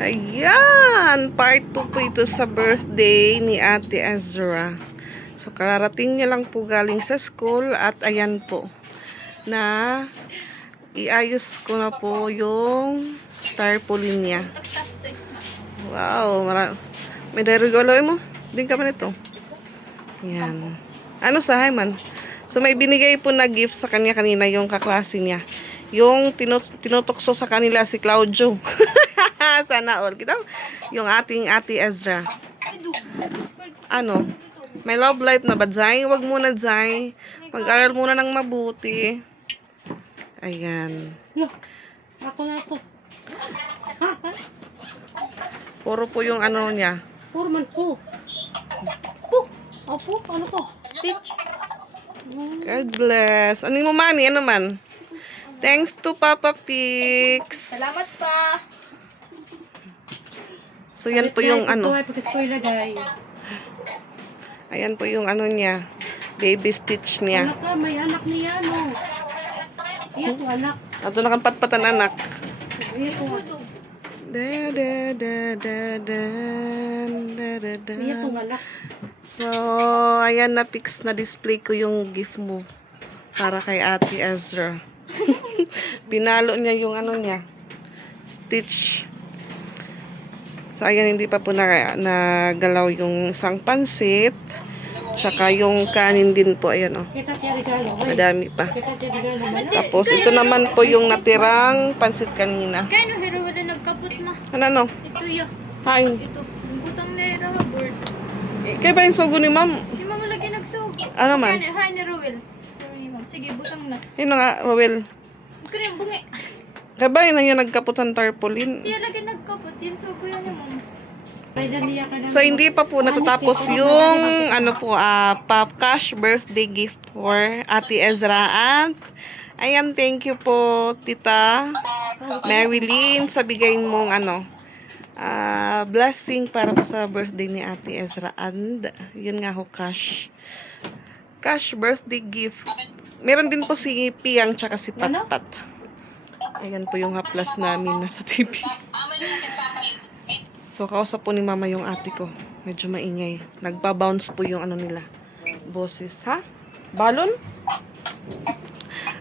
Ayan! Part 2 po ito sa birthday ni Ate Ezra. So, kararating niya lang po galing sa school at ayan po na iayos ko na po yung tarpaulin niya. Wow! May regalo mo? Din ka man ito. Ayan. Ano sa man? So, may binigay po na gift sa kanya kanina yung kaklase niya. Yung tinutokso sa kanila si Claudio. Sana all. Kita yung ating Ate Ezra. Ano? May love life na ba, Zay? Huwag muna, Zay. Mag-aral muna ng mabuti. Ayan. Ako na to. Puro po yung ano niya. Puro man po. Opo, ano po? Stitch. God bless. Ano mo, Manny? Ano man? Thanks to Papa Pix. Salamat pa. So, yan po yung ano. Ay, Ayan po yung ano niya. Baby stitch niya. anak ka, may anak niya, no? Iya ko, anak. Ato nakampatpatan anak. Iya ko. Da, da, da, da, da, da, da, da. Iya ko, anak. So, ayan na fix na display ko yung gift mo para kay Ate Ezra. Pinalo niya yung ano niya. Stitch. So, ayan, hindi pa po nagalaw yung isang pansit. Tsaka yung kanin din po. Ayan, oh. Kita tiya regalo. Madami pa. Kita tiya regalo. Mana? Tapos, ito naman po yung natirang pansit kanina. Kaya no, hero wala nagkapot na. Ano, no? Ito yo. Hain. Ito. Yung butang na board. Kaya ba yung sugo ni ma'am? Di mo lagi nagsug. Ano man? Hi ni Rowel. Sorry ma'am. Sige, butang na. Yun nga, Rowel. Kaya yung bungi. Kaya ba yun na yung nagkaputan tarpaulin? Kaya lagi nagkapot. Yan sugo yan yung ma'am. May daniya ka na. So, hindi pa po natatapos yung, ano po, cash birthday gift for Ate Ezra. And, ayan, thank you po, Tita Marilyn, sa bigay mong, ano, blessing para po sa birthday ni Ate Ezra. And, yun nga ho, cash birthday gift. Meron din po si Piang tsaka si Patpat. Ayan po yung haplas namin nasa TV. So, kausap po ni mama yung ate ko. Medyo maingay. Nagpa-bounce po yung ano nila. Boses. Ha? Balon?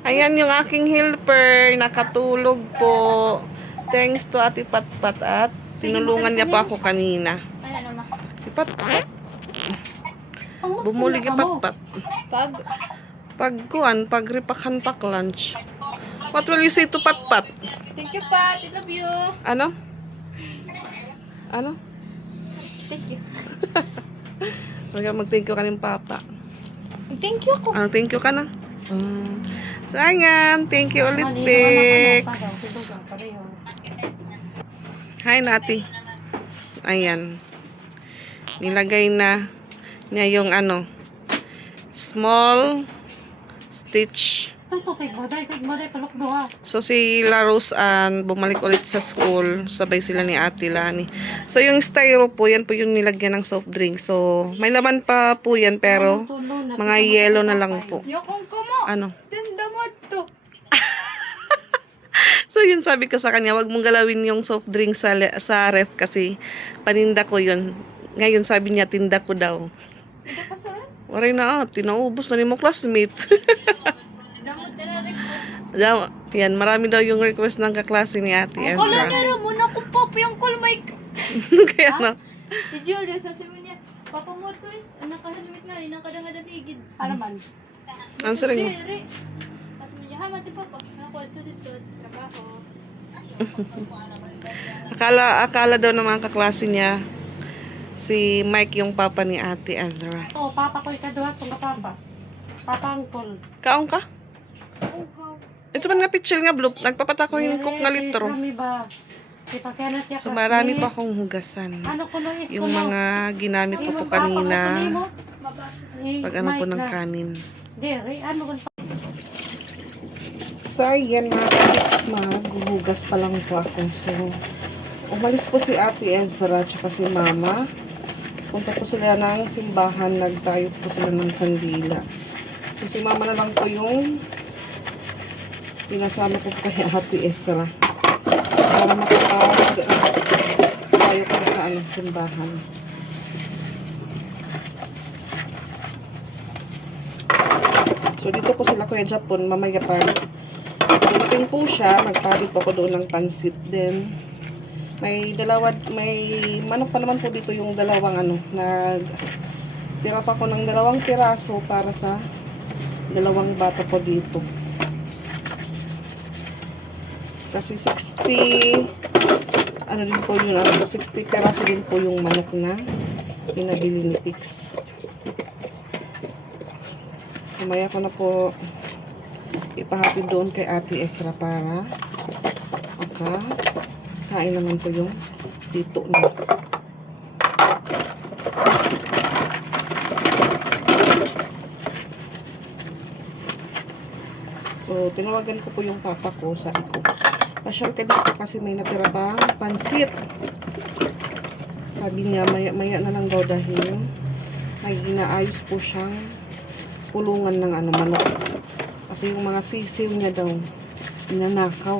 Ayan yung aking helper. Nakatulog po. Thanks to Ate Patpat at tinulungan niya pa ako kanina. Ano naman? Si Patpat. Bumulig yung Patpat. Pagripakan pak lunch. What will you say to Patpat? Thank you pa. I love you. Ano? Ano? Thank you. Mag-thank you ka ng papa. Thank you ako. Ano, thank you ka na? Sayang, thank you ulit, Pix. Hi, Nati. Ayan. Nilagay na niya yung ano, small stitch. So, si La Rose bumalik ulit sa school. Sabay sila ni Ate Lani. So, yung styro po, yan po yung nilagyan ng soft drink. So, may laman pa po yan, pero mga yellow na lang po. Yokong kumo. Ano? Tinda mo to. So, yun sabi ko sa kanya, wag mong galawin yung soft drink sa ref kasi paninda ko yun. Ngayon, sabi niya, tinda ko daw. Tinda pa sila? Waray na, tinaubos na ni mo classmate. Damot na request. Yan, marami daw yung request ng kaklase ni Ate Kala Ezra. nero mo na ko pop yung call mic. Kaya no. Si Julia, sabi mo niya, Papa mo to is, nakahalimit nga, nakadangad at igid. Alaman. Ano sa rin mo? Diri. Sabi mo niya, ha, mati Papa. Ako, ito, trabaho. Akala daw ng mga kaklase niya, si Mike yung papa ni Ate Ezra. Oh, papa ko ikaduha itong papa. Papa angkol. Kaong ka? Oh, how? Ito man nga pitchil nga, Bloop. Nagpapatako yung cook nga litro. So, marami pa akong hugasan. Ano ko no is Yung mga ginamit ko po kanina. Pag ano po ng kanin. Dere, ano ko So, yan mga katiks, maghuhugas pa lang po ako. So, umalis po si Ate Ezra tsaka si Mama. Punta po sila ng simbahan. Nagtayo po sila ng kandila. So, si Mama na lang po yung pinasama ko kay Ate Ezra. Para makapag simbahan. So, dito po sila Kuya Japon, mamaya pa. Pagdating po siya, magpalit po ako doon ng pansit din. May manok pa naman po dito yung dalawang tira pa ko ng 2 piraso para sa 2 bata po dito. Kasi 60 din po yun, 60 piraso din po yung manok na pinabili ni Pix. Mamaya ko na po ipahatid doon kay Ate Ezra para kain naman po yung tito niya. So, tinawagan ko po yung papa ko, sabi ko, pasyal ka dito kasi may natira bang pansit. Sabi niya, maya na lang daw dahil may ginaayos po siyang pulungan ng manok. Kasi yung mga sisiw niya daw, inanakaw.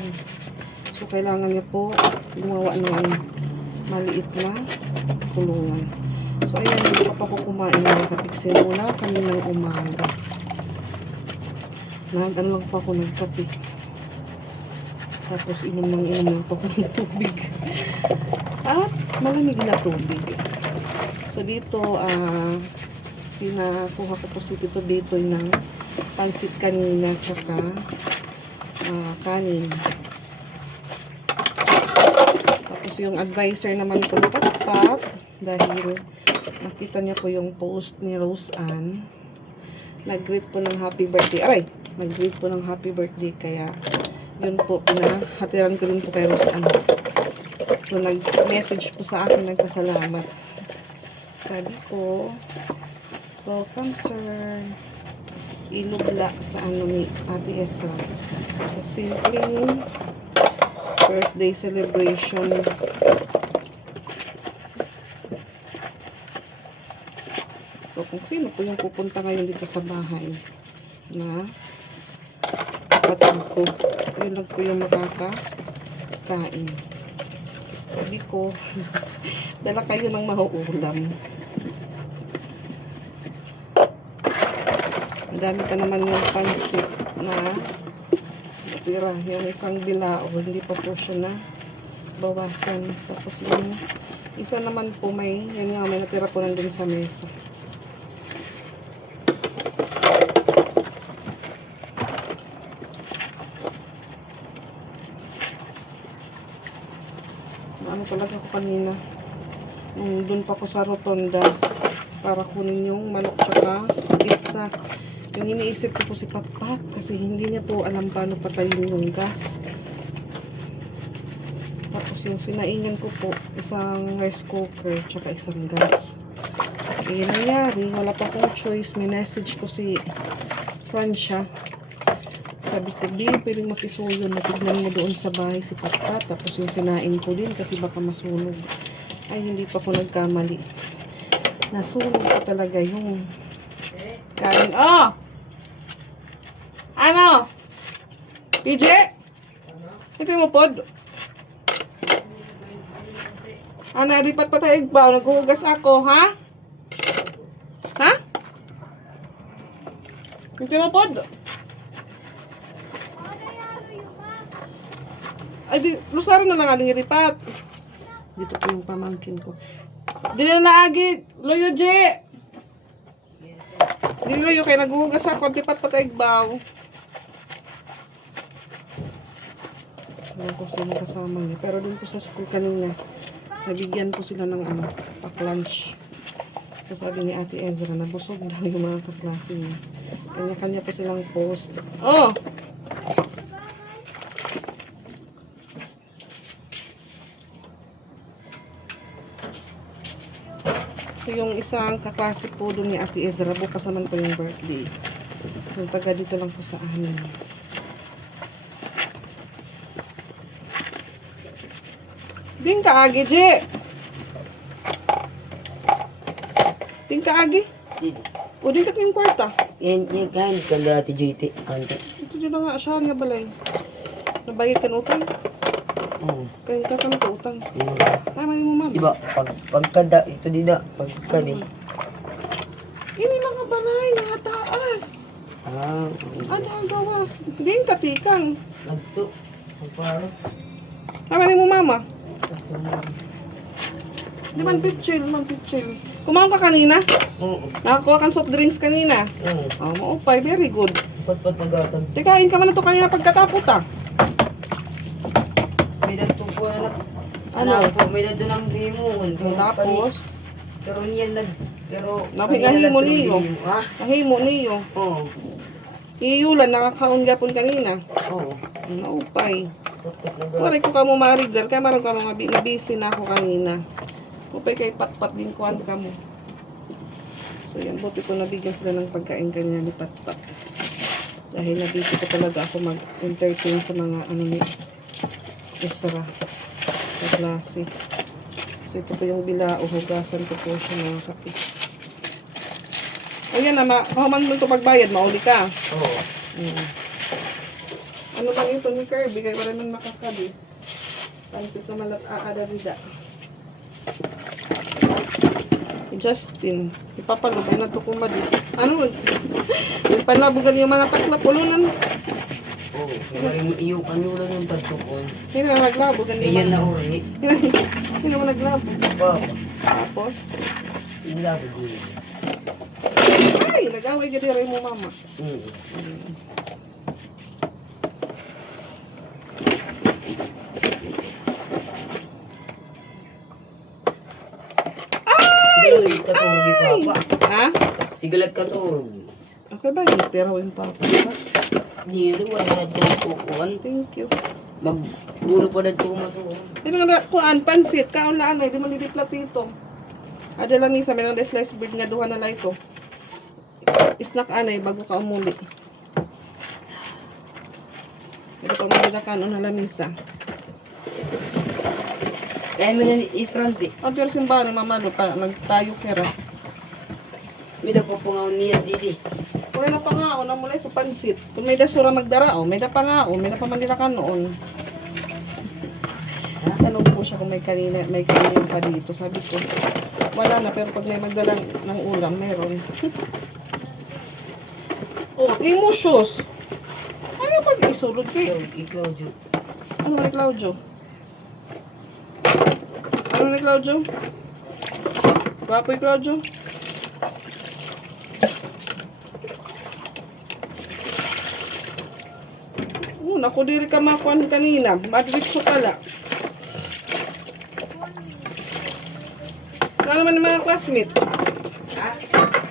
So, kailangan niya po gumawa ng maliit na kulungan. So, ayan, hindi pa ako kumain ng kapiksin mula kaninang umaga. Lang pa ako ng kape. Tapos, inom lang pa ako ng tubig. At, malamig na tubig. So, dito, pinakuha ko po si Tito Bitoy ng pansit kanina tsaka kanin. Tapos yung advisor naman po Patpat dahil nakita niya po yung post ni Rose Ann. Nag-greet po ng happy birthday. Nag-greet po ng happy birthday kaya yun po, pinahatiran ko rin po kay Rose Ann. So nag-message po sa akin, nagpasalamat. Sabi ko, welcome sir. Ilugla sa ni Ate Ezra sa simpleng birthday celebration. So kung sino po yung pupunta ngayon dito sa bahay na kapatid ko, yun lang po yung makakain. Sabi ko, dala kayo ng mauulam. Dami pa naman yung pansit na natira. Yung isang bilao, hindi pa po siya na bawasan. Tapos yung isa naman po may natira po nandun sa mesa. Ano talaga ako kanina. Doon pa ako sa rotonda para kunin yung manok tsaka pizza. Yung iniisip ko po si Patpat kasi hindi niya po alam paano patayin yung gas. Tapos yung sinaingan ko po, isang rice cooker tsaka isang gas. Eh, nangyari, wala pa akong choice. May message ko si Francia. Sabi ko, di, pwedeng makisuyo. Natignan mo doon sa bahay si Patpat. Tapos yung sinain ko din kasi baka masunog. Ay, hindi pa ko nagkamali. Nasunog ko talaga yung kain. Oh! Ano? PJ? Ito mo pod? Ano, ripat pa tayo ba? Naghuhugas ako, ha? Ha? Ito mo pod? Ay, di, lusaro na lang aling ripat. Dito po yung pamangkin ko. Di na naagi. Loyo, J. Di loyo kayo naghuhugas ako. Ripat pa tayo baw. Alam ko sino kasama niya. Pero dun po sa school kanina, nabigyan po sila ng pack-lunch. So sabi ni Ate Ezra, nabusog daw yung mga kaklase niya. Kanya-kanya po silang post. Oh! So yung isang kaklase po dun ni Ate Ezra, bukas naman po yung birthday. Yung taga dito lang po sa amin. Ding kaagi, Je. Ding kaagi. O, ding ka yung kwarta. Yan kan kanda Ate JT. Ante. Ito dyan na nga, siya nga balay. Nabayad ka na utang. Oo. Kaya ka kami utang. Oo. Tama mo, ma'am. Diba, pagkada, ito din na, pagkani. Ini lang ka balay, nakataas. Ah, Ano ang gawas? Hindi yung katikang. nagto. Pagparo. Tama mo, mama. Di man pitchil, Kumain ka kanina? Oo. Nakakuha kang soft drinks kanina. Oo. Oh, maupay, very good. Pat magatan. Tikain ka man na to kanina pagkatapos ah. May dadto po na Ano? po, may dadto ng himon. Tapos, Pero niyan pero... Nahimo niyo. Ha? nahimo niyo. Oo. Iyulan, nakakaon gapon kanina. Oo. Maupay. Pat magatan. Waray ko ka mo ma-regular, kaya maroon ka mga nabisi na ako kanina. Upay kay pat-pat din kuhan ka mo. So yan, buti ko nabigyan sila ng pagkain kanya ni pat-pat. Dahil nabisi ko talaga ako mag-entertain sa mga ano ni Isra sa klase. So ito po yung bilao, hugasan ko po siya mga kapis. Ayan na, kahuman mo ito pagbayad, mauli ka. Oo. Ano bang ito ni Kirby? Kaya wala nang makakabi. Pansit na malat aadadida. Justin, ipapalubay na ito kumadi. Ano? Ipalabugan yung mga taklap ulunan. Oo. Kaya rin yung kanyulan yung pagtukon. Hindi na naglabugan Eh, yan na uri. Hindi naman naglabog. Wow. Tapos, Hindi ako gulo. ay, nag-away ka rin mo mama. Sigalag katurog yung papa. Ha? Sigalag katurog. Okay ba? Pero yung papa. Hindi rin wala na tukukuan. Thank you. Magbulo pa na tumatuon. Ito nga kuan, pansit, kaon na ano, di malili platito. Ada lang misa, may nang slice bread nga duha na lang ito. Snack anay, bago ka umuli. Ito pa mga na kanon na lamisa. Kaya mo na isranti. At pero simbahan, mamano pa, magtayo kera. May na po pungaw niya didi. Kung may napangao na mula ito pansit. Kung may dasura magdarao, may napangao, may napamanila ka noon. Tanong po siya kung may kanina pa dito. Sabi ko, wala na, pero pag may magdala ng ulam, meron. Oh, emotions. Ano pag isulod kayo? Ikaw, Ju. Ano ba ni Claudio? Ano ni Claudio? Gwapo yung Claudio? Naku, diri ka makuan kanina. Madritso pala. Ano man yung mga classmate? Ha?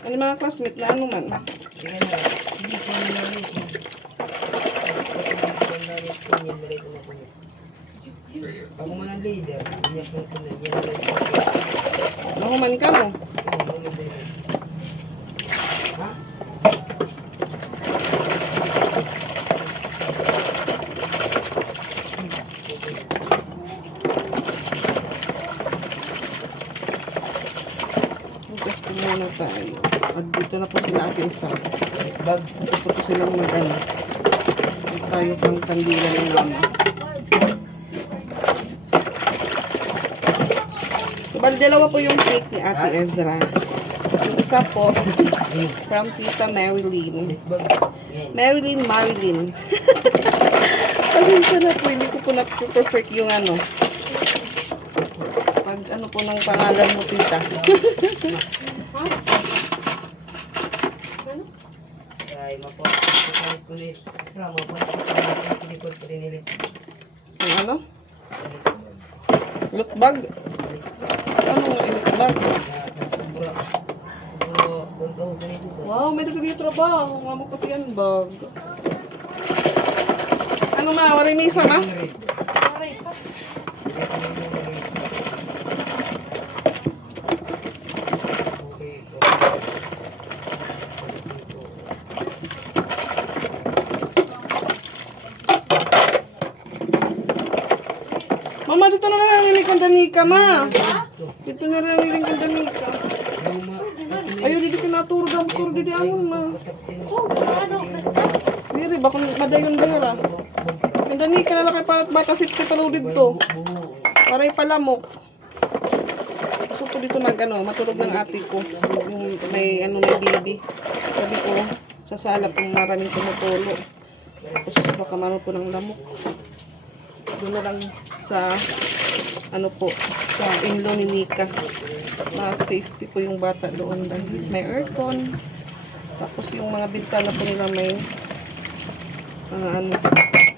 Ano yung mga classmate na ano man? Sige na. Hindi ko na namin. Ako man ang leader. Niya po ito na. Niya na lang. Nahuman ka mo. Ha? Gusto muna tayo. At dito na po sila ating isa. Bag. Gusto po silang mag-ano. Tayo pang kandila ng mama. So, bali dalawa po yung cake ni Ate Ezra. Yung isa po, from Tita Marilyn. Bag. Yan. Marilyn. Pasensya na po, hindi ko po na-perfect yung ano. Pag ano po ng pangalan mo, Tita. Ay, mapapalit ko na isra. Mapapalit ko na kinikot ko rin nila. Yung ano? Look bag? Ano nga yung look bag? Sobra 1,000 ito. Wow, may nagkali trabaho. Mama ko yan bag. Ano ma? Waray may isa ma? Mama, dito na lang nililig ang danika, ma. Dito na lang nililig ang danika. Ayaw, dito kinaturo daw. Turo dito amon, ma. Diri, baka madayon ba yara? Ang dani ka na lang kay bata safety pa dito. Buho. Para ipalamok. Gusto ko dito matulog ng ate ko. Yung may baby. Sabi ko, sa sala kung maraming tumutulo. Tapos baka mano po ng lamok. Doon na lang sa sa in-law ni Nika. Safety po yung bata doon dahil may aircon. Tapos yung mga bintana po nila may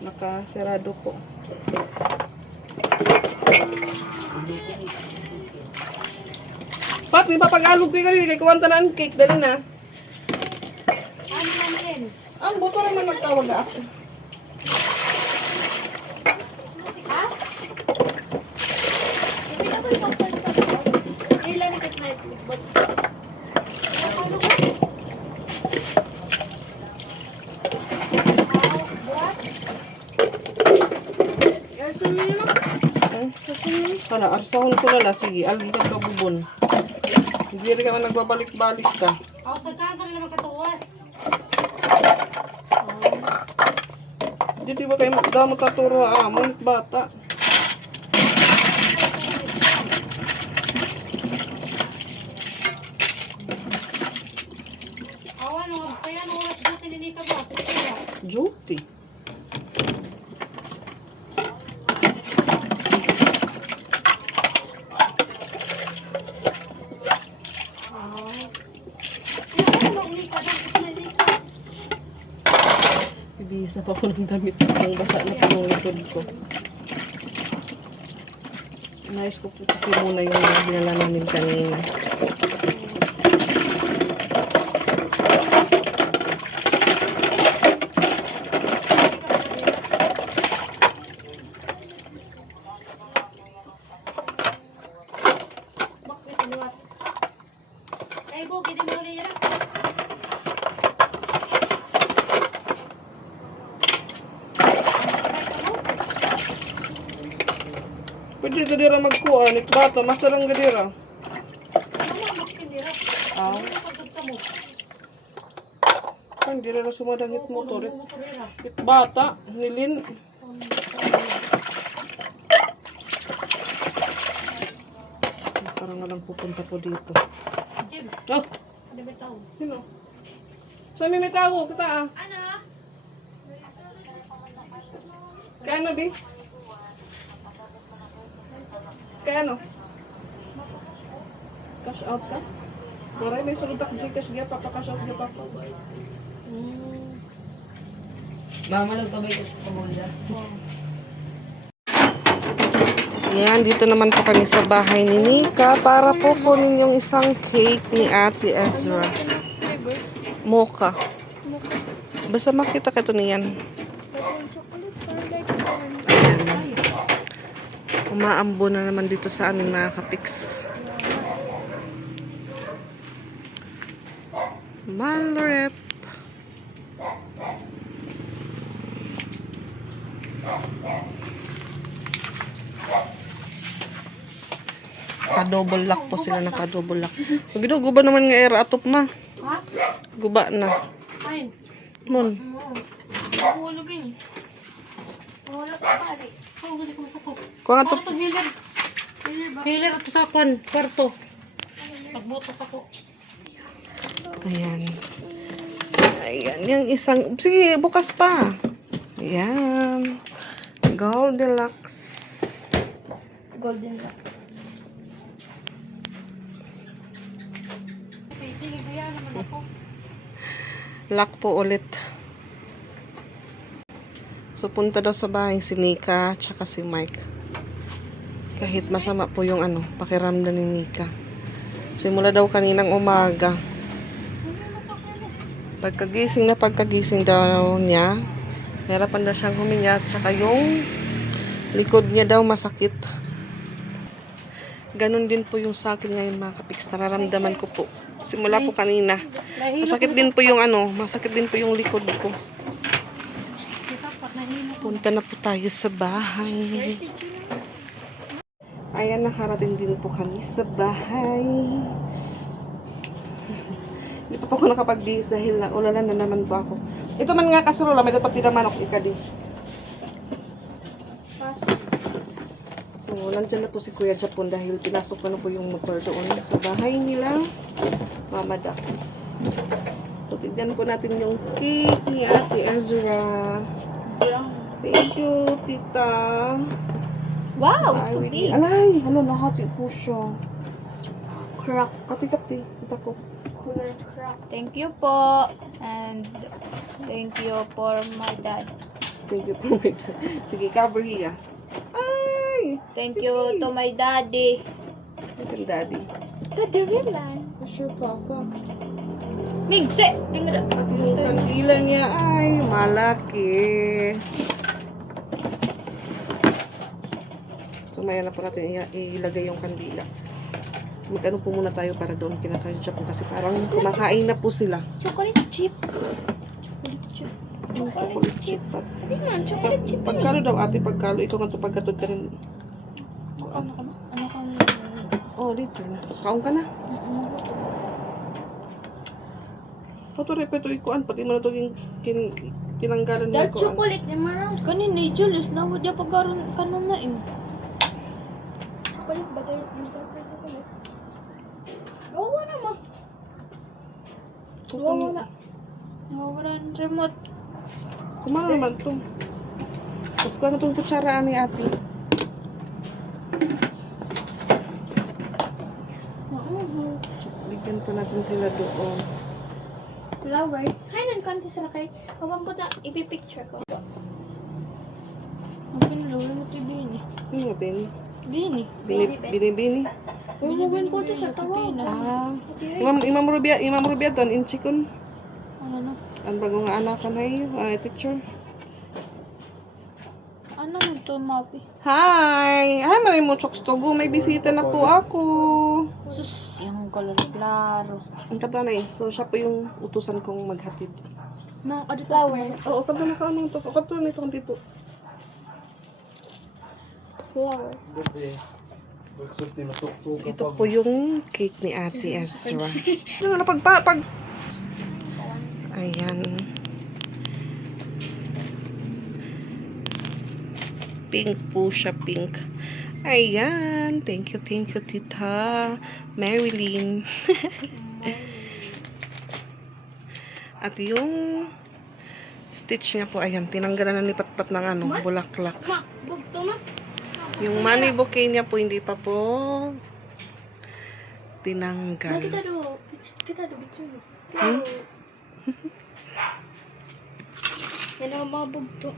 nakasarado po. Pat, may papag-alog kayo kay kuwanta na ang cake. Dali na. Ano namin? Ang buto naman magtawag ako. Ha? Hindi na ko yung comfort pa ko. Ilan na kat na ito. Sana, arsahon ko na sige, algi ka kabubon. Hindi rin ka man nagbabalik-balik ka. Ako pagkakal naman katuwas. Hindi di ba kayo magdamot taturo amon, bata. Awan, kaya nung oras dito ninika ba? Duty. Ibihis na pa po ng damit. Ang basa na po ng likod ko. Nais ko po kasi muna yung dinala namin kanina. Bakit inuwat? Kaya bo, gini mo niya na. Pwede ka dira magkuhan. Bata, masarang ka dira. Ah. Kan dira na sumadangit motor. Bata, nilin. Parang walang pupunta po dito. Jim, Oh, ano ba tao? sino? Saan may tao? Kita ah. Ano? Kaya ano, Bi? Kaya ano? Cash out ka? Maray, may sultak Gcash niya. Papakash out niya pa. Mama lang sabay ko sa Monda. Ayan, dito naman po kami sa bahay ni Nika para po kunin yung isang cake ni Ate Ezra. Mocha. Basta makita ka ito niyan. Ayan. Umaambo na naman dito sa amin mga kapiks. Malrep. Ka-double lock po sila, naka-double lock. Guba naman nga era atop ma. Ha? Guba na. Ay, Mon. Mahulog yun. Mahulog ka pa rin. ang galing ko masakot. Kung atop. Ako healer. Healer at sa kwarto. Pagbutas ako. Ayan. Ayan, yung isang... Sige, bukas pa. Ayan. Goldilocks. Golden lock. Tingin ko yan naman ako. Lock po ulit. So, punta daw sa bahay si Nika tsaka si Mike. Kahit masama po yung pakiramdam ni Nika. Simula daw kaninang umaga. Pagkagising daw niya, nahirapan daw siyang huminga, tsaka yung likod niya daw masakit. Ganon din po yung sa akin ngayon mga kapiks. Nararamdaman ko po. Simula po kanina. Masakit din po yung likod ko. Punta na po tayo sa bahay. Ayan, nakarating din po kami sa bahay. Hindi pa po ako nakapag-bihis dahil ulalan na naman po ako. Ito man nga kasarola, may dapat din naman ako ikadi. nandyan na po si Kuya Japon dahil pinasok ko na po yung motor doon sa bahay nilang Mama Dax. So, tignan po natin yung cake ni Ate Ezra. Thank you, tita. Wow, it's so Ay, big. alay, ano, nahati po siya. Crack. Kati-kati, kita ko. Color crack. Thank you po. And thank you for my dad. Thank you po, my dad. Sige, cover here. Ay! Thank you to my daddy. Thank you, daddy. Daddy Rilan. Sure, papa. Mingse! Ingrid. At yung kandila niya ay malaki. So, maya na po natin ilagay yung kandila. Mag-ano po muna tayo para doon kinaka-Japon kasi parang kumakain na po sila. Chocolate chip. Chocolate chip. Chocolate chip. Hindi man, chocolate chip. Pagkalo daw ate, pagkalo. Ikaw nga ito pagkatod ka rin. Ano ka ba? Ano ka ba? Oh, dito na. Kaon ka na. Pato repeto ikuan. Pati mo na ito yung tinanggalan mo Dark ikuan. chocolate ni Maras. Kanin ni Julius na wadya pagkaroon kanon na im. Chocolate ba tayo? Chocolate. Wala ma. Wala. Wala ang remote. Kumano naman ito. Tapos kuha na itong kutsaraan ni ate. Bigyan pa natin sila doon. Flower. Hay nan kanti sila kay. Awang ko ta ipipicture ko. Ang pinulawin mo ito bini. Ano nga, Benny? Bini. Bini. Umugin ko ito sa tawa. Imam Rubia doon, inchikon. Ano na? Ang bagong anak ka na teacher. Ano mo ito mapi? Hi! Hi, maray mo, Choks Togo. May bisita na po ako. Sus, yung color klaro. Ang katanay. So, siya po yung utusan kong maghatid. Mga flower. Oo, kanta na ka anong to. Kanta na ito dito. Flower. Ito po yung cake ni Ate Ezra. Ano na pag ayan. Pink po siya, pink. Ayan. Thank you, Tita Marilyn. At yung stitch niya po, ayan. Tinanggalan na ni Patpat ng ano, bulaklak. Ma, bugto ma. Yung money bouquet niya po, hindi pa po Ma, tinanggal. kita do picture. Yan ang mga bugto.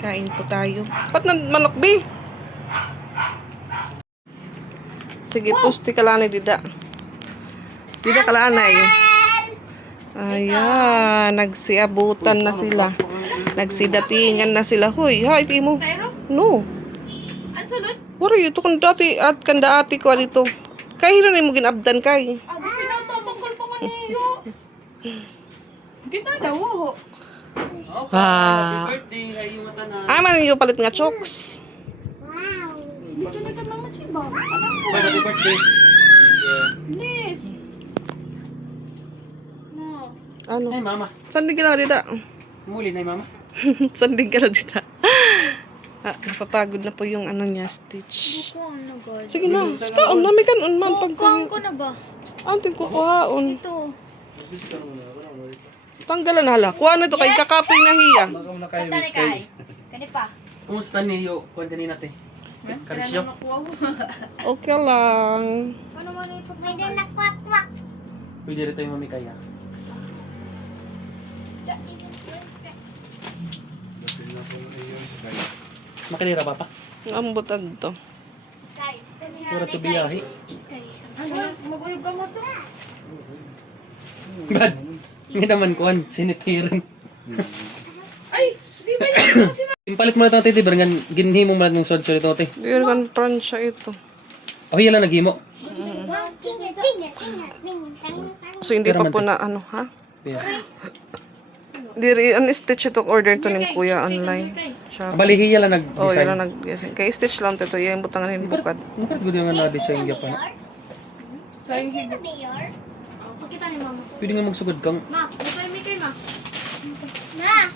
Kain po tayo. Ba't manok, B? Sige, pusti ka lang ni Dida. Dida ka lang, ay. Ayan, nagsiabutan na sila. Nagsidatingan na sila. Hoy, hi, di mo. No. Ano sunod? Wala yun. Ito kanda ati ko dito. Kaya na mo ginabdan kay. Pinatapangkol pa nga niyo. Kita daw, ho. Ah. Birthday, hayo mata na. Ay, man yung palit nga chokes. Gusto na ka mga chiba. Happy birthday. Please. No. Ano? Ay, mama. Saan din ka na dita? Muli na mama. Saan din ka na dita? Napapagod na po yung ano niya, stitch. Bukuan na god. Sige na, kaon na, may kanon man. Bukuan ko na ba? Antin ko kuhaon. Ito. Tanggalan hala. Kuha na to kay kakaping na hiya. Katali kay. Kani pa. Kumusta niyo? Kwenta ni natin. Karisyo. Okay lang. Ano man ipag May nakwak-kwak. Pwede rin tayo mami kaya. Makalira ba pa? Ang ambutan to. Pura to biyahe. Mag-uyog ka mo to. Brad, hindi naman kuhan, sinitirin. Ay, di ba yun? Impalit mo na ito, titi, barangan ginhimo mo na ng sword ito, te. Yun kan pransya ito. O, hiya lang naghimo. So hindi pa po na ano ha? Yeah. Diri an stitch itong order to ning kuya online. Siya. Bali, hiya lang Oh, nag-design. yan ang nag-design. Kay stitch lang to yung butangan hin bukad. Makarat ko din nga na-design niya pa. Pakita ni mama. Pwede nga magsugod kang, Ma, may kay ma. Na,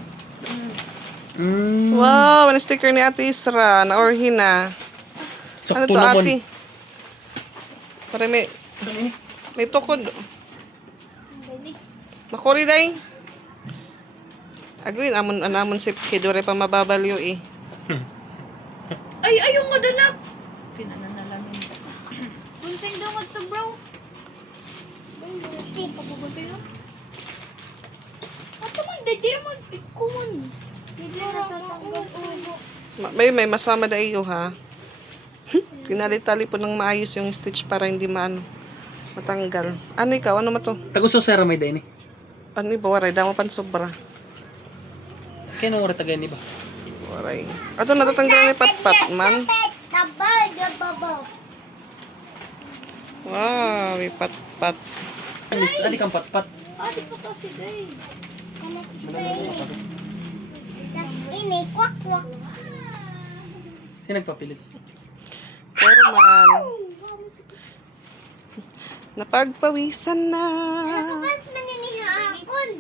Wow, may sticker ni Ate Isra. Na-orhin na. Ano Sakto to, naman. Ate? Pare may tukod. Makuri day. Agoy, amon si Kidore pa mababalyo eh. Ay, ayong madalap. Pinananalangan. Bunting daw to bro. Stay pa po bunting no? Ato man, di naman ikuman. Hindi na tatanggal ulo. May masama da iyo ha. Tinali-tali po ng maayos yung stitch para hindi matanggal. Ano ikaw? Ano to? Tagusto sa ramay day ni. Ano ba? Waray, damo pan sobra. Kaya nung oras tagay ni ba? Waray. Ato natatanggal ni Pat-Pat man. Wow, may Pat-Pat. Alis, ali kang pat-pat. Ah, di pa kasi day. Ini, kwak kwak. Sino nagpapilit? Pero man, napagpawisan na. Mas maninihakon.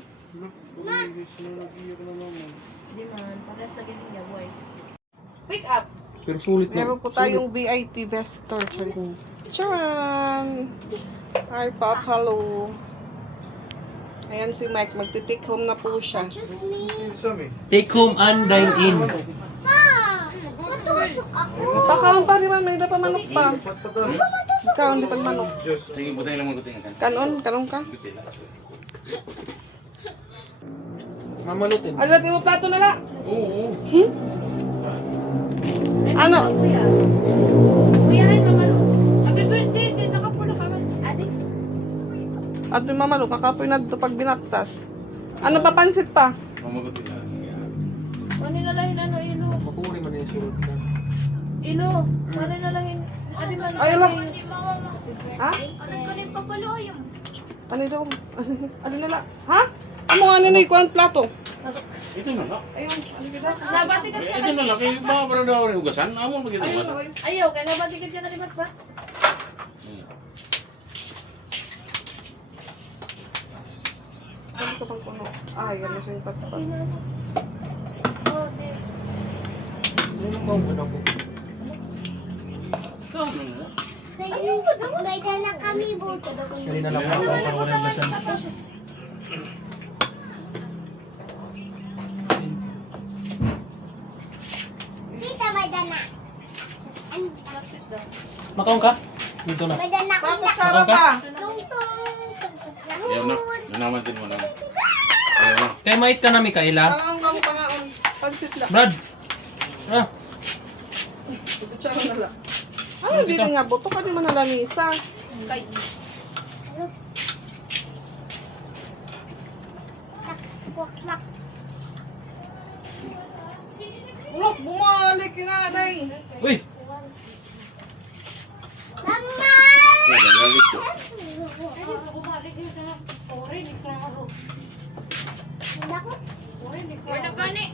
Wake up! Pero sulit na. Meron po tayong VIP visitor. Charan! Hi, Pop. Hello. Ayan si Mike. Magti-take home na po siya. Just me. Take home and dine in. Pa! Matusok ako. Pakaon pa rin, ma'am. May pa manok pa. Ikaw, hindi pa manok. Sige, butay naman guting kan. Kanon ka. Mamalutin. Ano natin mo plato na la? Oo. Ano? Kuya, ay naman. Happy birthday. Di nakapula ka man. Adi. At yung mamalo, kakapoy na dito pag binaptas. Ano pa, pansit pa? Mamagutin na. Ano na lang ano, ilo. Mapuri man yung sulit na. Ilo. Ano na lang adi man. Ay, alam. Ha? Ano ka rin papalo yung. Ano daw? Ano na la? Ha? Ano nga nila yung plato? Ito na lang. Ayun, ano ba? Nabati ka Ito na lang. Kaya mga parang daw rin hugasan. Amon magiging hugasan. Ayaw, kaya nabati ka na limat ba? Ano ka pang puno? Ah, yan na siya yung Pat-Pat. Oh, di. Ano ba ang ano ko? May dala kami buto. Kali na lang ako para wala yung lasan. Kita may dala. Makaon ka? Dito na. May dala Pa, kutsara pa! Ayaw na. Nanaman din mo naman. Ayaw na. Kaya mait ka na, Mikaela. Ang pangaon. Pansit lang. Brad! Ah, Kutsara na lang. Ano, hindi nga buto ka di man nalanisa. Ulok, bumalik kinanay. uy! Mama! Yan, nagalit ko. Naku. Wala ka ni.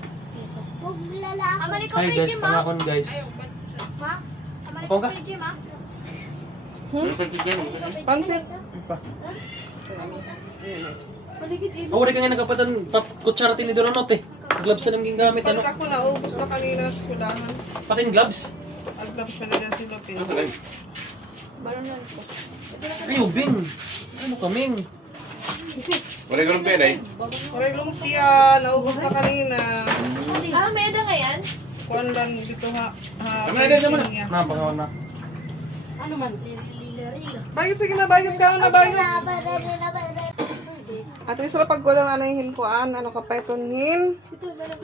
Huwag lalaki. Amali ko Hi guys, pangakon guys. Ma? Amali Ako ka? Jim, ha? Ano pa tigyan mo? Pansit. Pa. Paligid Oh, wala ka nga nagkapatan kutsara tinidor ano te. Gloves na nang gamit ano. Pag ako naubos na kanina sa sulahan. Pakin gloves.Ag-gloves pa nila si Lupin. Baronan ko. Ay, ubing. Ano kaming? Wala ka ng pera eh. Oray lumpia, naubos na kanina. Ah, may eda nga yan? Kuan lang dito ha. Tama na, tama na. niya. Na, pangawal na. Ano man? Lila-lila. Bayot, sige na, bayot ka na, bayot. At least sa pag kulang anahin ko ano ka petonin.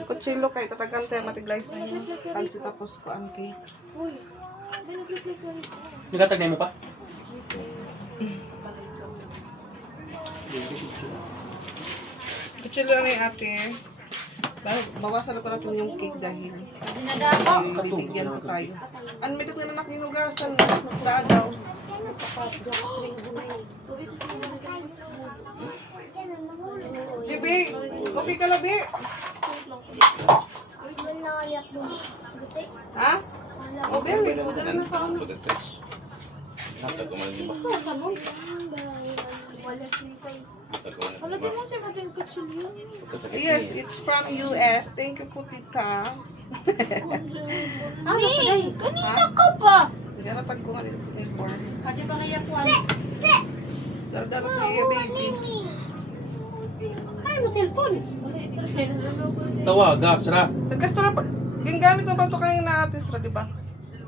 Kutsilo kay tatagan tayo matiglay sa inyo. Pansit tapos ko ang cake. Uy. May nag-reply ko. Nagatagnay mo pa? Kutsilo na yung ate. Bawasan ko natin yung cake dahil Dinadako. bibigyan ko tayo. Anmidot nga na nakinugasan. Dadaw. Jibi, kopi ka labi. Manayak mo. Buti. Ha? O, Berry, na kaon. Patatas. Hatag ko man di ba? Wala din mo siya natin kutsilyo. Pagkasakit Yes, niya. it's from US. Thank you po, tita. Ni, kanina ka pa. Hindi na pagkuha nila po ng corn. Pwede ba kaya kuhan? Daro-daro na yung baby. Ay, mo cellphone. Tawaga, sira. Nagkasto na pa. Gingamit na ba ito kanina atis ra, di ba?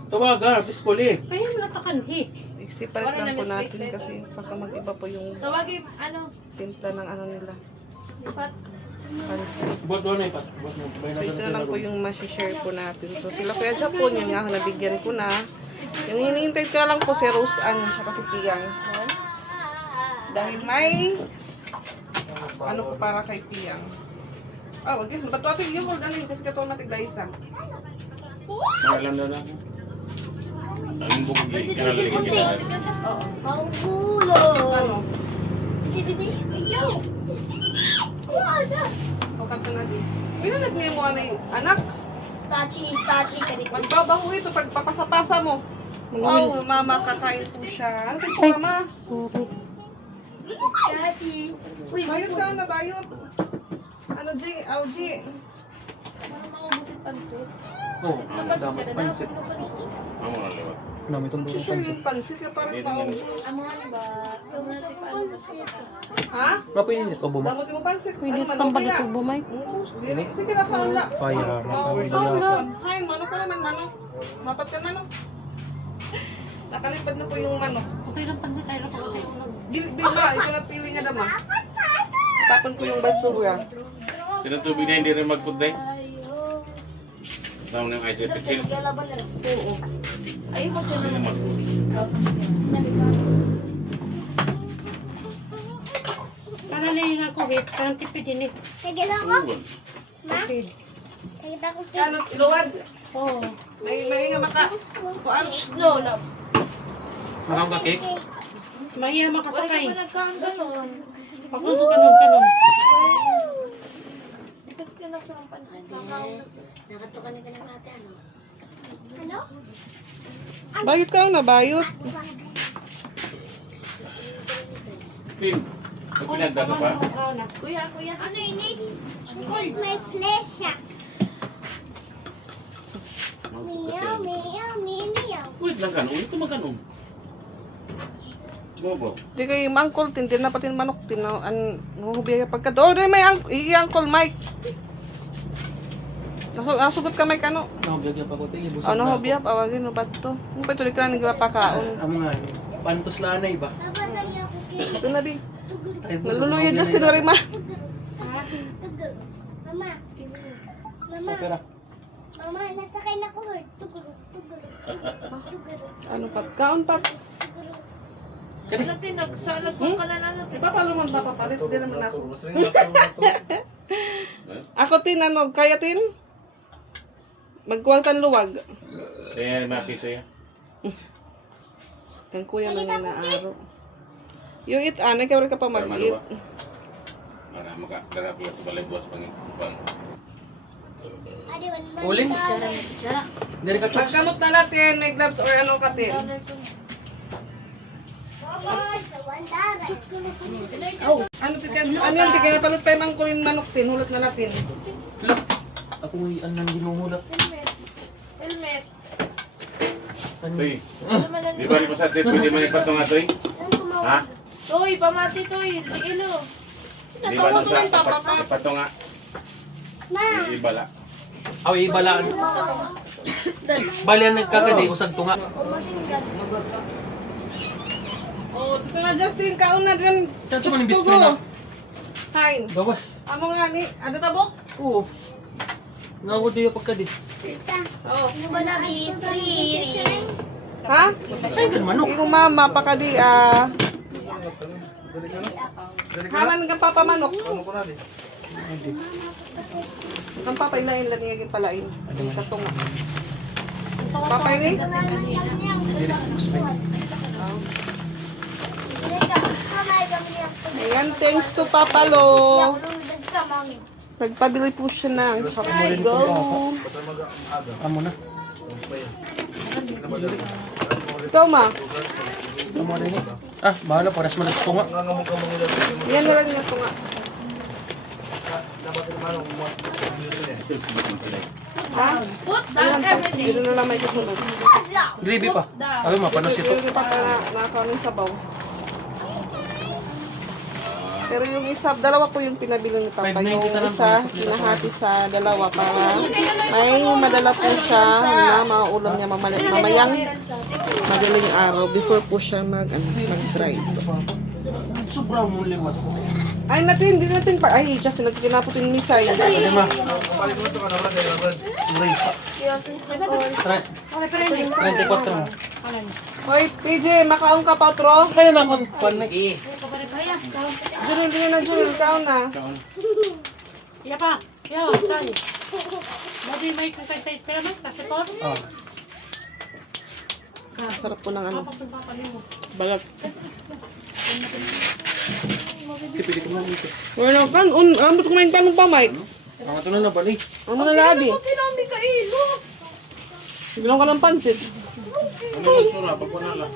Tawaga, biskuli. Kaya mo natakan, he. Separate lang po natin kasi baka mag-iba po yung Tawagin, ano? timpla ng ano nila. Pansit. Buat doon eh, Pat. So ito na lang po yung masishare po natin. So sila Kuya Japon, yun nga, nabigyan ko na. Yung hinihintay ko na lang po si Rose Ann, tsaka si Piang. Dahil may ano po para kay Piang. Ah, wag yun. Bato atin yung hold ano yun kasi kato natin guys ah. Alam na na. Ang bukog kinalalagyan niya. Manggulo. Ano? Hindi. Ayaw. O kato na din. Pinanag niya mo ano yung anak. Stachi kanina. Magbabaho ito pag papasa-pasa mo. Wow, mama, kakain po siya. Ano po mama? Stachi. Uy, Bayot ka na, bayot. Ano, G? Aw, G. maubusin pansit. Oo, dami pansit. Amo na lewat. Dami itong buong Sure pansit. yung pansit ka parang paubos. Amangan ba? Tumati pa ano Ha? Mapilit o buma? Damot yung pansit. Pwede Ano, itong manok nila? balik bumay. Oo, sige na, kaula. Kaya, Hay, manok ka naman, manok. Mapat ka manok. Nakalipad na po yung manok. Okay lang pansit, tayo lang pag Bilma, ito na pili nga naman. Tapon ko yung basura. Sinatubig na hindi rin magpunday. Tawag ng ice epicil. Galaban na rin. Oo. Ayun ko Hindi na magpunday. Sinabi ko. Para na yun ako, he. Parang tipid din eh. Tugon. Tipid. Ano, iluwag? Oo. May nga maka. Kuan. No, no. Marang ka cake? Mahiya makasakay. Nagkaganon. Pakunto kanon. Kasi tinaksa ng pansit. Nakatukan na ka ng ate, ano? Bayot ka na, bayot. Pin. May pinagdado pa? Kuya. Ano ini? This is my flesh. Meow, meow, meow. Wait lang kanong. Ito magkanong. Bobo. Di kay Mangkol, tintin na patin manok, tinaan, nuhubiya pagka doon, may Uncle Mike. Nasugot ka Mike, ano? Nakagagyan pa ko ito, ibusog Ano, hubiya, pawagin mo ba ito? Ano ba ito, di ka na nagpapakaon? Amo nga, pantos lanay ba? Papa, tayo ako kay Ito na di. Ay, busog Naluluya na Justin, yun. wari ma. Tugol. Mama. Mama. Pera. Mama, nasakay na ko. Tuguro. Ano pat? Kaon pat. Natin, nagsalag ko ka na ano. Di ba palo man papalit? Di naman ako. Ako tin, ano, kaya tin? Magkuwang tan luwag. Kaya yung mga piso yan. Kang kuya man na araw. Yung it, anay, kaya ka pa Para mag-eat. maluwa. Para makaklarap yung balay buwas pangipang. Uling? Dari ka chokes. Pagkamot na natin, may gloves or ano ka tin? Ano tikan? Ano yan? Tikan na palit pa yung mangkulin manok tin. Hulot na natin. Ako may anong ginuhulap. Helmet. Toy. Di ba rin pa sa tip? Pwede man ipasok nga toy? Ha? Toy, pamati toy. Ilo. Di ba nung sa ipato nga? Ibala. Aw, ibalaan. Balian nagkakadi, usag tunga. Oh, dito na Justin, kaon na din. Yan, sa maning Chokes biskuit na. tugo. Hain. Gawas. Amo nga ni, ada tabok? Oo. Nangod diyo pagkadi. Oo. Ano ba na history? Ha? Ay, kan manok. Yung mama, pakadi, haman ng papamanok. Ang papailain lang niya yung palain. Yung katunga. Papainin? Ayan, thanks to Papalo. Nagpabili po siya ng Let's go. Amo na. Ikaw, ma. Amo na ni. Ah, bahala. Paras man ito nga. Yan na lang nga ito nga. Ha? Dito na lang may kasunod. Gravy pa. Ay, mapanos ito. Hindi pa nakakaw ng sabaw. Pero yung isa, dalawa po yung pinabili ni Papa. Yung isa, pinahati sa dalawa para may madala po siya na mauulam niya mamayang madaling araw before po siya mag-fry. Sobrang muli mo. Ay, natin, hindi natin pa. Ay, just nagkinaputin ni Misay. Hindi ma. Pare-pare. 34 mo. Hoy, PJ, makaon ka pa, tro? Kaya naman, panik. Junil, din na, Junil, kaon na. Iya pa. Iya, tayo. Babi may kung kaya man, kasi to. Sarap po ng ano. Balat. Pili ko mo dito. Wala kan, ambot kumain ka nung pa, Mike. Ang ito na nabalik. Ano na lagi? Bilong ka ng pansit. Ano yung sura? Pagpunala.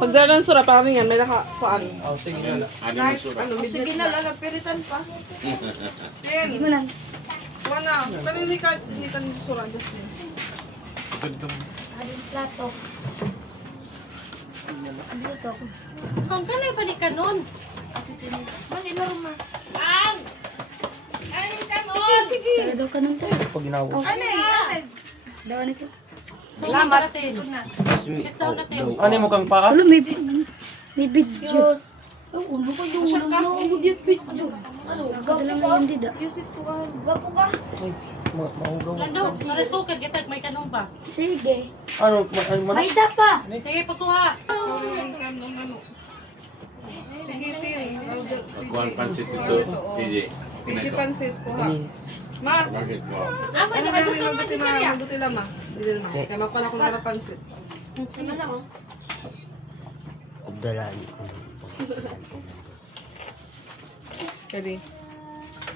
Pag dala ng sura, parang yan, may nakapaan. Oh, sige na. Ano yung sura? Sige na, lalapiritan pa. Ten. Wala. Kanina may kahitan ng sura. Just yun. Plato. Kung kanay pa ni kanon. Kaya daw ka nang tayo. Pag ginawa. Daw na ka. Salamat. Sit down natin. Ano mo kang paa? Ano, may video. Oh, ulo ko yung ulo na ako di video. Gapo ka. Hindi da. Gapo ka. Ay, mahugaw. Lando, narestukan kita may kanong pa. Sige. Ano, May da pa. Sige, pagkuha. Sige, Tim. Pagkuhan pansit ito. PJ. PJ pansit ko ha. Ma, Bakit mo? Amo, ano na na gusto mo magduti din na, siya. magduti lang ma. Dili na. Kaya mapala ko na pansit. Sama na ko. Kaya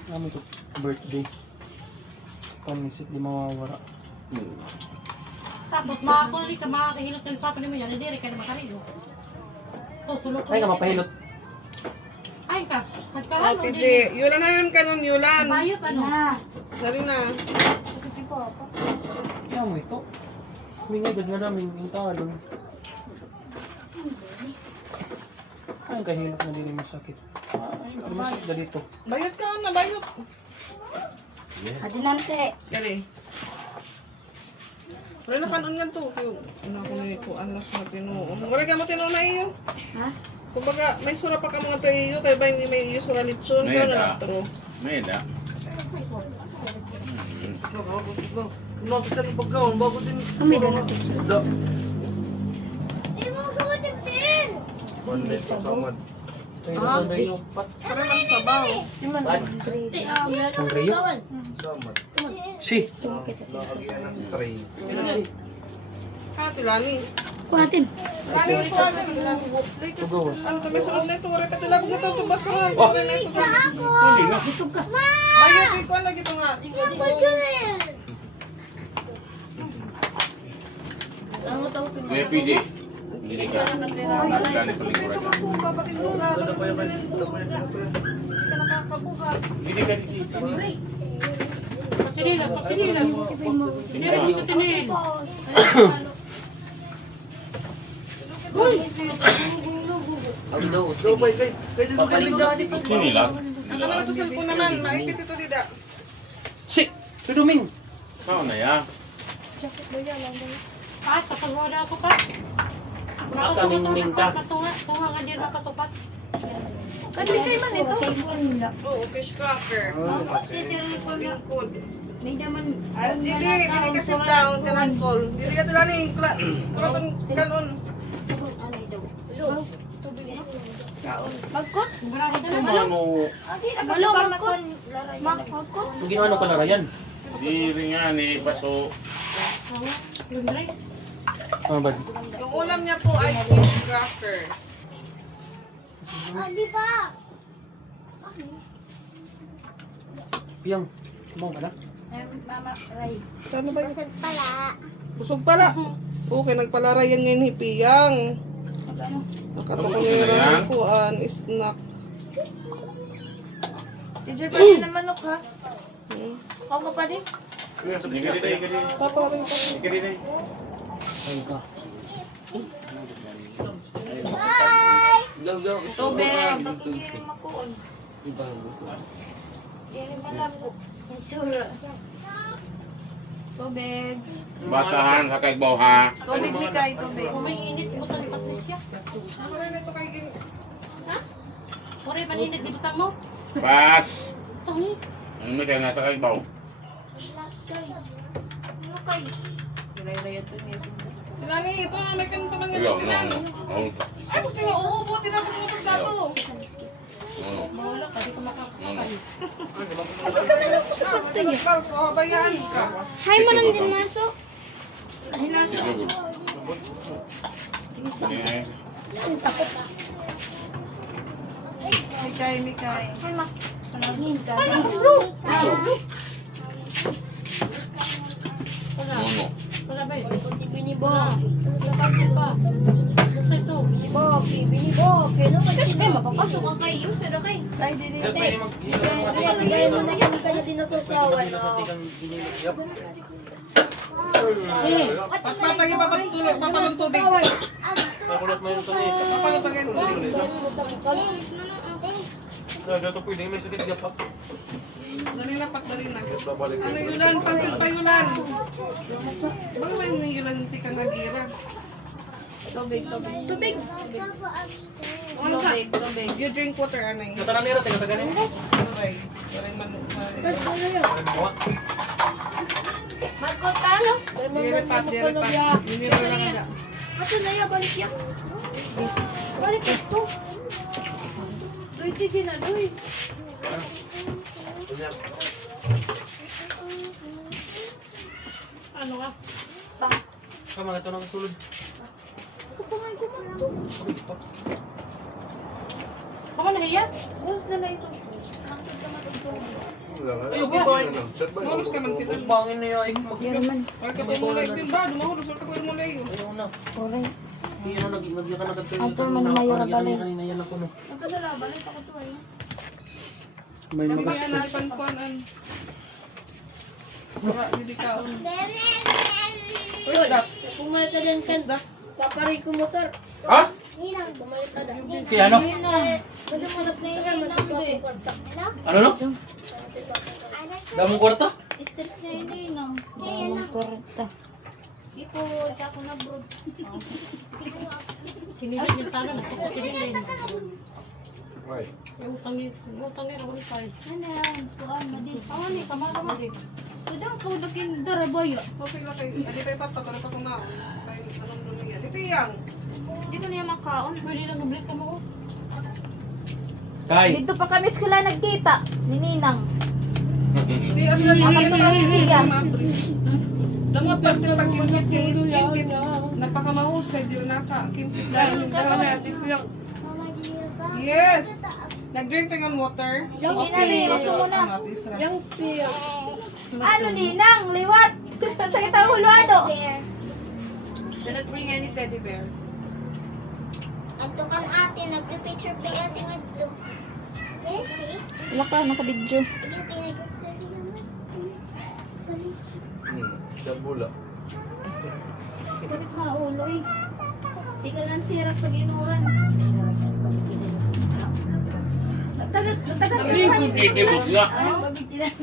Ano to? Birthday. Pamisit di mawawara. Tapos makakulit sa makakahilot ng papa ni mo yan, hindi rin kayo na makarilo. Sulok ko. Ay ka mapahilot. Ay ka. Oh, Nagkarano. PJ, yulan na naman ka nun, yulan. Bayot ano. Dari na. Kaya mo ito. Humingagad nga namin yung talon. Ay, kahilot na din yung masakit. Ay, masakit na dito. Bayot ka na, bayot. Adinante. Kaya wala na kanon nga to. Ano ako may kuan na sa tinuon. Wala ka mo tinuon na iyo. Ha? Kumbaga, may sura pa ka mga tayo, kaya ba hindi may iyo sura lechon, May kaya na da. natro. May da. Lapit na yung pagkawang bago din. Kami da natin. Isda. Di mo gawin din. Ay, nasa na yung pat. Para lang sabaw. Ang rayo. Si. Ha, tilani. Kuhatin. Lani, ito agad. Tugawas. Ano to, may sunod na ito. Wala ka tilabog na ito. Ito basuhan. Wala na ito. Busog ka. Bayot, ikaw lagi ito nga. May PJ. Hindi ka. Dali palikuran ka. Hindi ka dito. Patinilan, patinilan. Hindi rin ko tinil. Sini lang. Ang naman ito sa ko naman. Maikit ito dida. Si. Tuduming. Sao na ya? Ah, kapagwala ako pa. Nakaminming ka. Tunga nga din makatupat. Oo, fish cracker. Code. May naman. Dili, dili ka sit down. Kanan call. Dili ka tilani. Kuroton kanon. Magkot. Ano? Malo, magkot. Magkot. Kung ginawa ka na yan. Di rin nga ni Baso. Ano ba? Yung ulam niya po ay fish cracker. Ah, di ba? Piyang. Kumaw ka na? Mama, Ray. Ano ba yun? Busog pala. Busog pala. Okay, nagpalarayan ngayon hipiyang. Nakatapangiran ko ang snack. DJ pa rin na manok ha? Ako ka pa din? Ika din, ika din. Papa, Ika din, eh. Ayun ka. Tubig. Tubig. Batahan sa kagbaw ha. Tubig, Mikay. Tubig. Kung may init, butang ni Patricia. Ha? Sorry, maninit di butang mo. Pas. Butang ni. Ano may kaya nasa kagbaw? Raya-raya to niya. Nani, ito na may kanto man Wala, no. Ay, kasi nga, oo, buti na po ito dato. Mawala ka, di ka makakapay. Bayaan ka. Hi mo lang din maso. Mikay, Mikay. Ano? Wala ba yun? Binibo. Bakit pa? Gusto ito. Binibo. Kaya kasi mapapasok ang kayo. Sino kayo? Ay, dili. Pwede mag-inom ng Kaya mo na yan. Ka na din nasusawan. Papatagay papalong tubig. Nakulot mo yung tubig. Papalutagay ang tubig. Dito pwede may sakit gapak. Dali na, dali na. Ano yulan? Pansin pa yulan. Baga may yulan hindi ka nagira. Tubig, tubig. Tubig. Tubig, tubig. You drink water, anay. Katanan nila, tayo katagan nila. Okay. Waray man. Marco talo. Dilipat, dilipat. Minira lang na. Ato na yan. Balik yan. Balik ito. Doy, sige na, doy. Ano ka? Kama ito nang sulod. Baka nahiya? Bukas na lang ito. Ayun, boy. Malos ka man kita. Bangin na yun. Mag-inom. Marka pa mo lang din ba? Dumahod. Resulta ko yung mulay. Ayaw na. Hindi ano, nagyan ka na kanto. Nagyan kanina yan ako no. Nagkadala, balik ako to eh. May Sabi magas niya na pankuanan. Mga nilikaon. Uy, stop. Pumalit ka din kan. Paparay ko motor. Ha? Pumalit ka din. Kaya ano? Pwede mo nas na yan. Magpapapunta. Ano no? Damong kwarta? Stress na yun eh, no? Korrekta. Ipo, ako na bro. Kinilit niya sana, nagkakilin. Right. Yung utang niya, rawal pa eh. Ano yan? Kuhaan mo din. Awan ni, kamara mo din. Kudang ko laging darabayo. Okay lang kayo. Adi kayo patapos pa kumaon. Anong doon niya? Dito yan. Hindi ko niya makaon. Pwede lang gablit ka mo. Kay. Dito pa kami skula nagkita. Ni Ninang. Hindi, ano lang kaibigan. Damot pa sila pag-kimpit. Napakamahusay. Di na ka. Kimpit lang. Yes. Nag-drink ka ng water. Ninang, gusto mo na. Yung siya. Ano Ninang? Liwat! Sakit ang hulwado. Did not bring any teddy bear. Ato kan ate, nagpipicture pa ate nga ito. Kasi, Wala ka, nakabidyo. yung pinag-picture din naman. Sabula. Sakit na ulo eh. Di ka lang sirap pag inuran. Nagtagal Ano yung nilibot nga?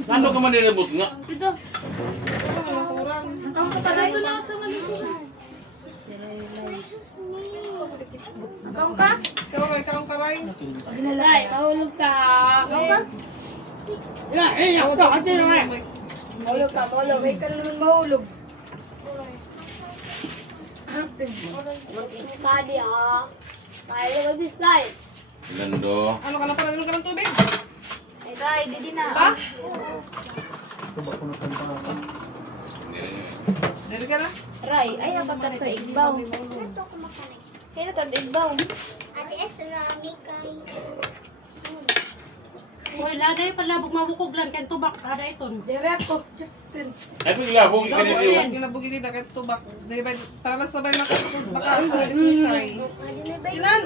Ano ka man nilibot nga? Dito. Ang katagal ko na sa Ikaw ka? Ikaw ang karay. Ginalay, mahulog ka. Ikaw ka. Ate naman. Mahulog ka, mahulog. May ka na naman mahulog. Kadi ah. Kaya naman this life. Lando. Ano ka na pala? Inom ka ng tubig? Ay, Ray, di din na. Tuba ko na kanta na ka. Dali ka na. Ray, ay, napagkat to igbaw. Kaya natin igbaw. Ate Esra, Mikay. Uy, lagay palabog mabukog lang. Kaya tubak. Ada ito. Ay, paglabog, ikiniliw. Ginabugi din na kahit tubak. Diba, para lang sabay baka sunod ito isay. Ilan?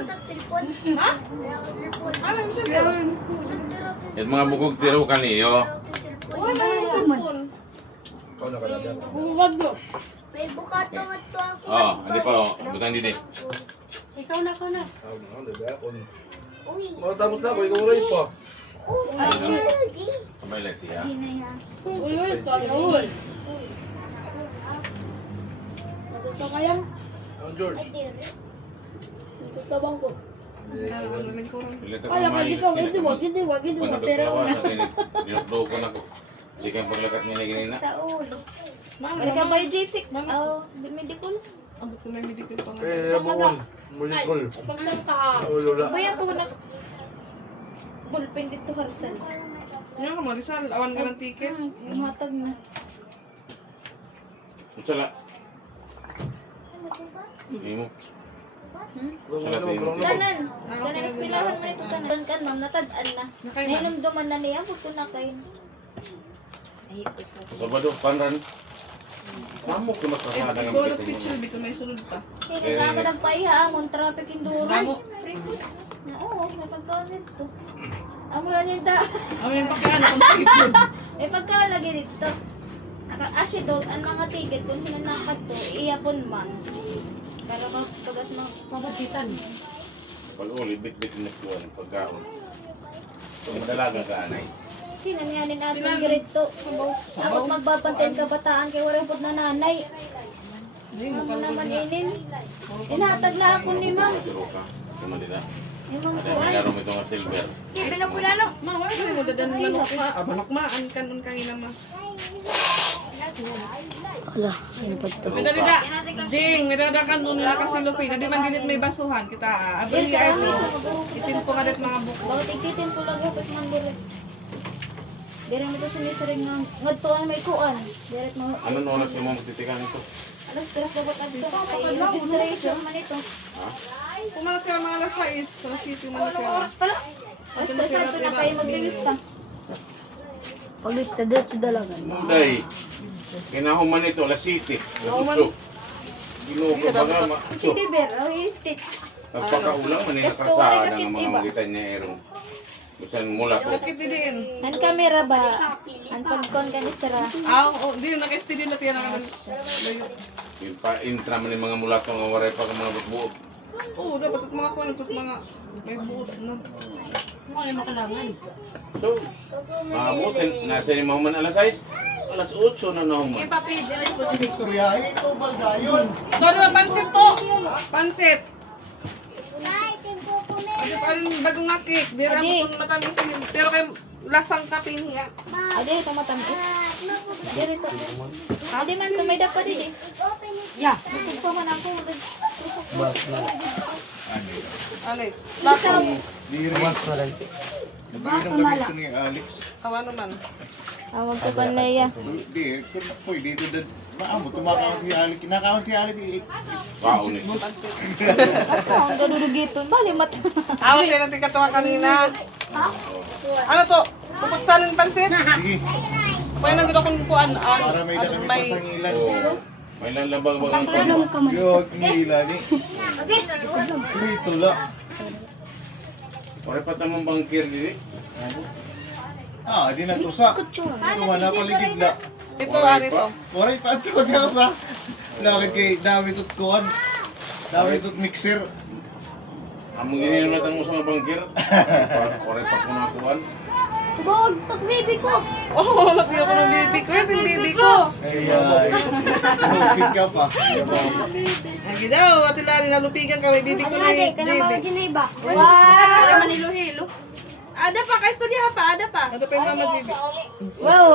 Ha? Ano yung cellphone? Yung mga bukog tiro kaniyo. Wala yung cellphone. May bukato at tuwang Oh, hindi pa, oh. Butang didi. Ikaw na, ikaw na. Uy. Matapos na ako, ikaw ulit pa. Sabay lang siya. Sakayang. Ang George. Sa bangko. Ano lang ko rin. Pilit ako Kaya pwede ka, hindi mo, hindi mo, hindi mo. Kung Pero nagkaklawa sa tinik, dinukdo ko na ko. Hindi kang paglakat niya na ganina. Taul. Balik ka ba yung J6? Medicol? Abot ko na yung medical pa nga. Eh, nabuon. Mulikol. Paglang ka. Ulula. Bayan ko na. Ballpen dito Harsal. Yan ka mo, Rizal. Awan ka ng ticket. Matag na. Usala. Hindi mo. Usala tayo mo. Kanan. Kanan espilahan mo ito kanan. Doon kan ma'am, natadaan na. Nakailan? Nainumduman na niya, puto na kayo. Sabado, panran. Namok na makakada ng Ito, bigat picture, niyo. bito may sunod pa. Kaya naman ang paihaamon, traffic induro. Damo. Free food. Oo, napagkalit to. Amo lang yun ta. Amin yung pakihan, ang ticket. Eh pagkalagay dito. Asya daw, ang mga ticket, kung hinanakat to, iyapon man. Pero kagat mo, Mabagitan. Pag-uli, bit-bit na kuha ng pagkaon. Madalaga ka, anay. sinanyanin natin girito. Ako magbabantayan kabataan kay walang pud na nanay. Ano naman inin? Inatag na ako ni ma'am. Pero ka, naman nila. Imang Ada kuan. may laro mo itong silver. Ibi na pulalo. Ma, wala ka mo dadan manok ma. Manok ma, an kanon kangina ma. Hala, ano pa to? May dalida. Jing, may dadakan doon nila kasi lupi. Nadi man dinit may basuhan kita. Abri ay mo. Itimpo ka dit mga buko. Bakit ikitin po lang kapag mandiri? Dere mo to sinisaring nga ngadtuan may kuan. Dere mo. Anong oras yung mga titikan ito? Alas tres dapat adto. Ay registration man ito. Kumalat ka mga alas 6. Alas 7 man ka. Pala. Alas tres adto na kayo maglilista. Paglista dito sa dalagan. Munday. Kinahuman ito, alas 7. Alas 8. Ginugo pa nga. Hindi ber, oh stitch. Nagpakaulang man yung nakasaan ng mga magitan niya erong. Busan mula ko. Bakit din? Ang kamera ba? Ang pagkon ka ni Sara. Oh, di naka-steady na tiyan na Yung pa-intra man yung mga mulato nga waray pa ng mga butbuot. Oo, dapat at mga kuwan, at mga may buot na. Ano yung makalangan? So, maabutin. Nasa yung mahuman alas 6. Alas 8 na nahuman. Sorry ba, pansit to? Pansit. Nay, timpo ko na. Adi pa rin bagong nga cake. Di rin mo kung matamis yun. Pero kay lasang kapin niya. Ade, ito matamis. Dere to. Ade man, tumay dapat din. Open it. Ya, busog pa man ako. Alay. Lasang. Baka mala. Awa naman. Awag ko kan Leia. Di, pwede dito din. Maamo, tumakawang si Ali. Kinakawang si Ali. Baon ito. Ang gadudugito. Balimat. Awa siya natin katuwa kanina. Ano to? Pupuksanin pansit? Sige, Pwede na gano'n kung kuan. para may Ano, dami may... pa sa ngilan. May lalabang bagang kono. Yung ngilan eh. Dito lang. Waray pa tamang bangkir dili. Ah, di na tusa. Tumana ko ligid na. Ito, ano ito? Waray pa ito ko sa. Nakit kay dami tot kuhan. Dami tot mixer. Among gininom natin mo sa mga bangkir. Waray pa kunakuan. Bawag tok baby ko. Oh, lati ako ng baby ko. Ito yung baby ko. Ay, ay. Lupit ka pa. Lagi daw, at ilali nalupigan ka. May baby ko na yung baby. Gineba. Wow! Ano man hilo-hilo? Ada pa, kay studya pa, ada pa. Ano pa yung mama baby? Wow.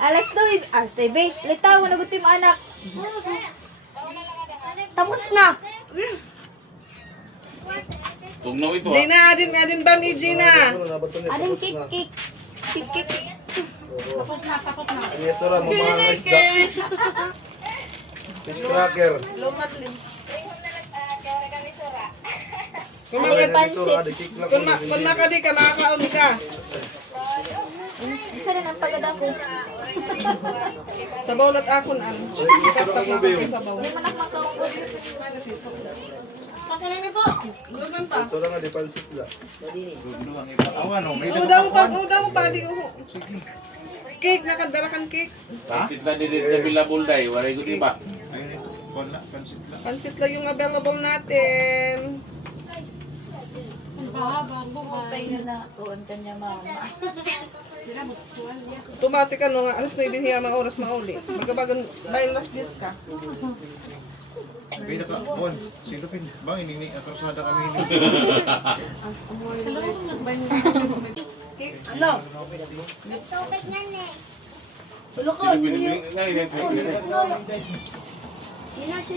Alas 9. Alas 9. Litaw na gutim anak. Tapos na. Tugnaw ito ah. Gina, adin ba ni Gina? Ading kik. Kik. Tapos na, tapos na. Yes, sura mo mga isda. Fish cracker. Kung Ano yung makadi, pansit? kung makadi ka, makakaon ka. Isa rin ang pagada ko. Sa bawlat ako na. Basta mo ako sa bawlat. Hindi man ako makaungod. Pakinig po. Lugan pa. Ito lang nga, di pansit lang. Awan, oh, may Uda mo pa, di ko. Cake, nakadala kang cake. Pansit na din na bilabol day. Waray ko di ba? Ayun ito, kuwan na, pansit lang. Pansit lang yung available natin. Automatic ano nga, alas na din hiya mga oras mauli. Magkabagan, bayan last dis ka. Pwede ka, kuwan. Sino pin? Bang, inini, atrasada kami ini. Ano? Tupis na ne. Ulukod.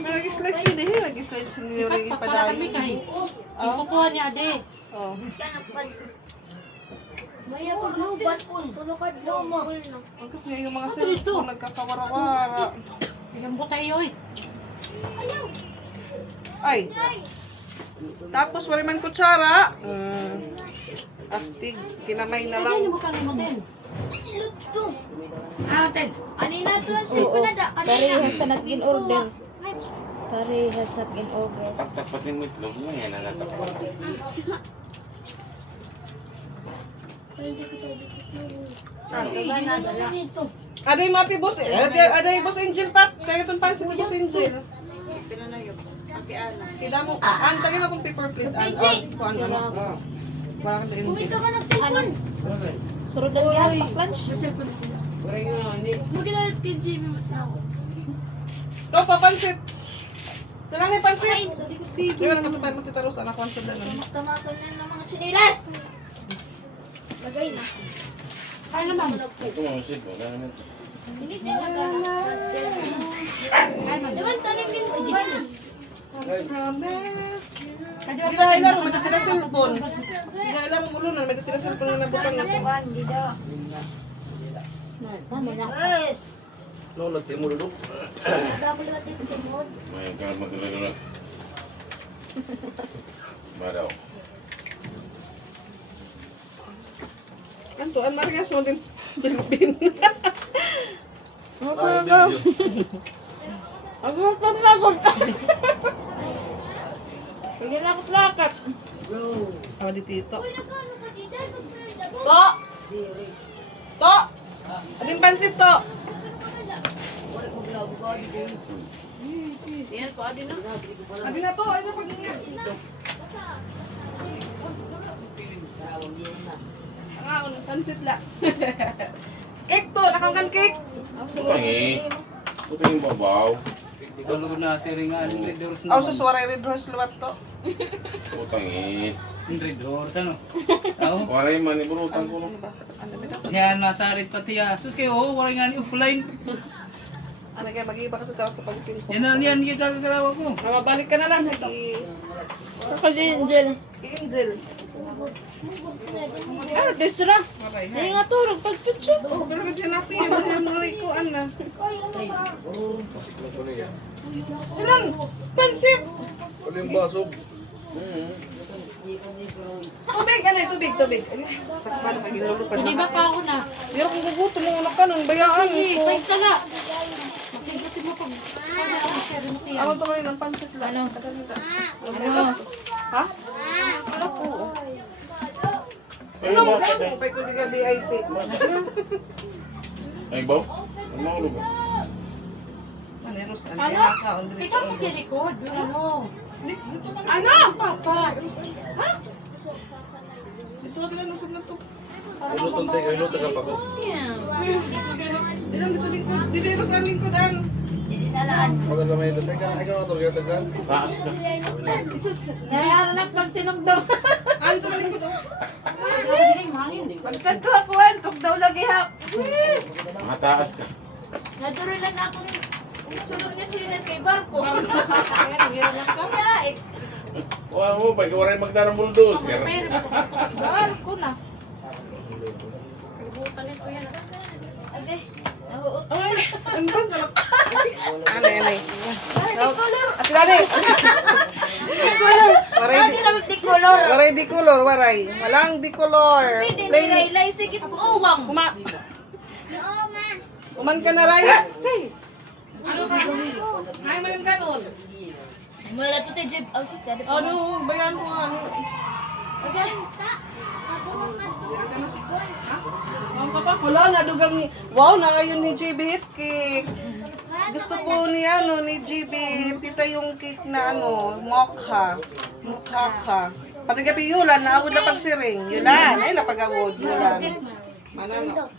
Nag-slice din eh, nag-slice din yung Para kami ipadayo. kay. Ikukuha niya, ade. Oh. Maya ko lubat po. Tulukod mo. Ang kaya yung mga cellphone nagkakawara-wara. Ilang butay yoy. Ay. Tapos wala man kutsara. Astig, kinamay na lang. Ano mo kami mo din? Let's do. Anina to ang sip na da. Parehas sa nag-in order. Parehas sa nag-in order. Tapat-tapatin mo itlog mo yan. Natapat. Dito. Aday mati boss, aday boss Angel pat. Kaya itong pansin ni boss Angel. Kida mo, antagin na kung paper plate. Kuan ano. Wala ka sa Uy, Angel. ka man nag-cellphone. Surod lang yan, pak-lunch. Mungkin na kay Jimmy now. To, papansit. Tala na yung pansit. Tadi ko pipi. Kaya lang matupay mo titaros, anak ko ang sudan. Tamaton na ng mga chinilas. Lagay na. Kaya naman. Ito mga shit. Wala naman. Hindi din Diba tanim din ko banas? Hindi na ilang mo, may tatira cellphone. Hindi na ilang mo ulo na, may tatira cellphone na nabutang na po. Yes. No, nagsimul dulu. Double natin sa mod. May ka magdala-dala. Baraw. Anto, ang marias mo din silpin. Ano pa na? Ang gutom na ako. Hindi na ako plakat. Awa di tito. To! To! Ading pansit to! Adi na to, ay na pag pansit la. Cake to, nakangkan cake. Tangi. Ito yung babaw. Ikaw lugod na si Ringan, Red Doors Aw sa suwaray red horse luwat to. Utangi. Red Doors, ano? Ako? Waray man, iburutan ko. Ano ba? Ano ba? Yan, nasa red pati ah. Sus kayo, oh, waray nga ni offline. Ano kaya mag-iba kasi tao sa pagting ko. Yan, kita kagarawa ko. Mabalik ka na lang. Sige. Ako din, Angel. Angel. Ah, desra. Maray. Hindi nga turog. Pagpitsa. Oh, pero kasi napi yan. Ano mo rin ko, ano? Sinan! Pansit! Ano yung baso? Tubig! Ano yung tubig? Tubig. Paano ka ginulupad Hindi ba pa ako na? Pero kung gugutom mo anak ka nung bayaan Sige, ko. bait ka na. Makibuti mo pag... Ako to rin ang pansit lang. Ano? Ano? Ha? Ano po? Ano mo? Pay ko di ka VIP. Ay, baw? Ano mo lugar? Maneros, ang Ano? tinaka, ang Ikaw diretso. mag-record. Wala mo. Dito pa Ano? Papa. Dito lang nusog na to. Ilutong tayo, ilutong ka pa ko. Dito dito. Dito yung sa lingkodan. Maganda may ito. Teka, ikaw na tulog yung tagal. Taas ka. Nayara na pag tinugdaw. Ah, dito ka lingkod oh. Pagtad ko ako, antok daw lagi ha. Mataas ka. Nadurulan ako ng sunod niya chinas kay Barko. Wala mo, pag waray magdarang bulldozer. Barko na. Ate, nauot. Ay, ano ba? Anay. Ate Dali. Waray. color. Waray di color, waray. Walang di color. Plain. Lay, sigit uwang. Kuman ka na, Ray. Ano ka? Ay, malang ganon. Wala to tayo, Jib. Oh, sis, dali pa. Ano, bayan ko ano. Ang papa, wala, nadugang ni... Wow, na ngayon ni JB hit cake. Gusto po ni ano, ni JB, tita yung cake na ano, mokha. Mokha. Pati gabi yulan, naawod na pagsiring. Yulan, ay napagawod. Yulan. Manano.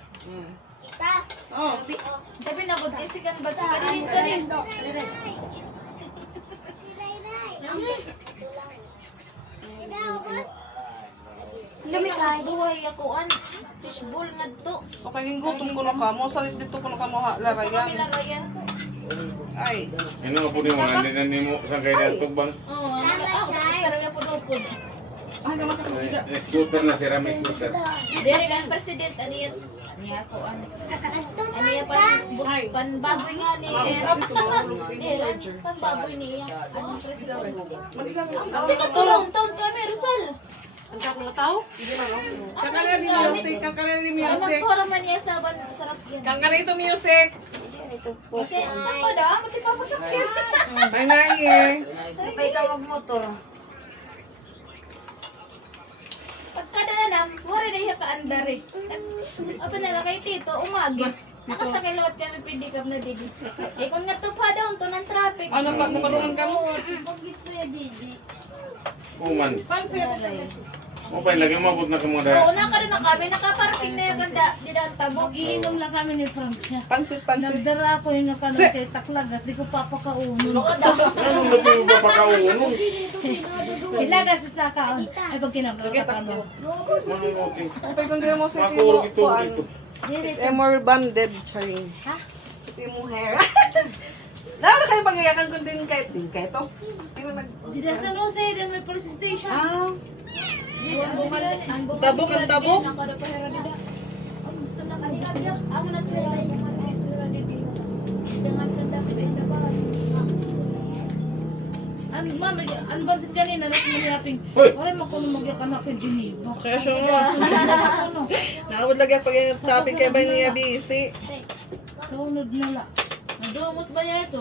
Oh, Sabi na, good kasi kan batch ka rin ka rin. Buhay ako an. Fishbowl nga to. okay, yung gutom ko na ka. Mo salit dito ko na ka mo larayan. Larayan ko. Ay, Ano nga po ni mo? Hindi mo sa kailan tugbang. Oo, pero niya po lupod. Scooter na, sira may scooter. Dere kan president aniyat. Niya ako an. Aniya panbaboy nga ni. Panbaboy niya. Anong president? Ang tulong taon kami, Rosal. Ang ako na tao? kakala ni music, kakala ni music. Nagpura man niya sa sarap yan. Kakala ito music. Kasi saan ko da? Mati papasakit. Ay, nai. Kaya ka magmotor. Pagkadalanam, wala na iya ka-andar eh. Apa na lang kay Tito, umagi. Nakasakay lawat kami pindikap na didi. Eh kung natupa daw, ito ng traffic. Ano pa, kumarungan ka mo? Pagkito ya didi. Kuman. Pansit. Mo pa lagi mabot na kamo Oo, da. naka rin na kami. Nakaparking na yung ganda. Di na ang tabog. Iinom lang kami ni Francia. Pansit. Nagdala ako yung nakanong kay Taklagas, di ko papakaunon. Ano ba yung papakauno? Ilagas sa kaon. Ay, pag kinagawa ka mo. Manunuti. Okay, kung di mo sa Makurog ito kuan. dito. More banded, charing. Ha? Ito yung hair. Lalo kayo pangyayakan ko din kahit ito. Di da San Jose, din may police station. Ah, Ang tabok ang tabok. Nakada pa hera dida. Amo na tuloy. Dengan ganda pinda ba. Mama, ang bansit kanina, nasa mahiraping. Hoy! Wala mo kung magyakan ako kay Geneva. Kaya siya nga. Naawad lagi pag yung topic kay ba niya busy. Sunod na la. Nadumot ba yan ito?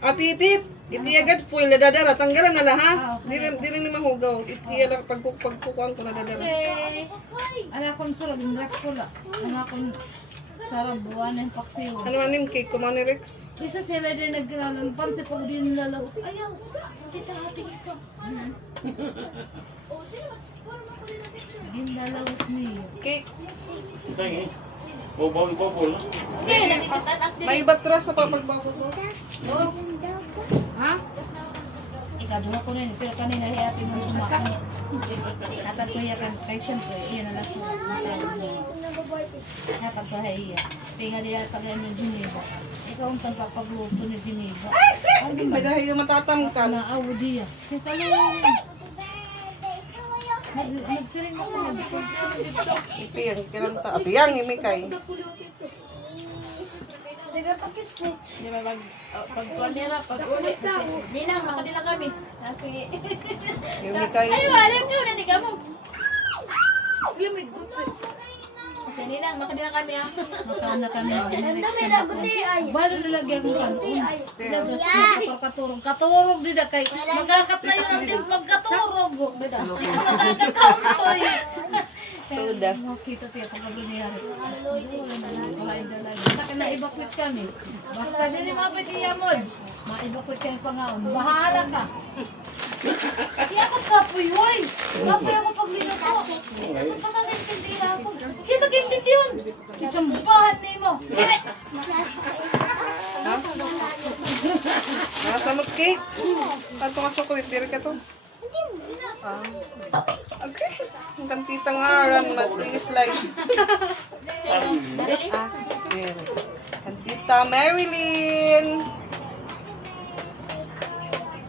At itit. Iti agad po yung dadara. Tanggalan na lang ha. Di rin ni mahugaw. Iti lang pagkukuhan ko na dadara. Ala kong sarap, indrak ko la. Ala kong sarap, buwan ng paksiw. Ano man yung cake ko, Manny Rex? Isa sila din naglalang pansit pag din nilalaw. Ayaw, kita happy ito. Ginalawot niyo. Cake. Tay. Bobol. May batras sa papagbabot mo. Oh. Ha? Ikaduha ko rin, pero kanina happy mo sumakon. Hatag ko yakan, kaya syempre, iyan na nasa hatag ko iya. Pinga diya tagay mo Geneva. Ikaw ang pagpapagluto ni Geneva. Ay, sick! Ay, dahil yung matatamkan. Naawo diya. Kaya kalawin. Nagsiring ako na bukod dito. Ipiyang, kiranta. Apiyang, imikay. Di ba pag nila, pag uli. Di na, makadila kami. Kasi, Imikay. ay, walim ka na, di ka mo. Kasi di na, makadila kami ah. Makaana kami. Dami na guti ay. Balo nilagyan ko kanon. Katurog. Katurog din na kay. Magkakat na yun ang din magkaturog. Magkakataon to eh. Tudas. Makita tiya pagkablo niya. Saka na-evacuate kami. Basta din mapit iyamod. Ma-evacuate kami pangaon. Bahala ka. Kaya ako kapoy, woy. Kapoy ako pag minuto. Pagkakaintindi ako. Kita kaintindi yun. Kitsambupahan na mo. Nakasamot cake. Kanto nga chocolate, diri ka to. Ah. Okay. Ang kantita nga, run, mati-slice. Diri. Kantita Marilyn.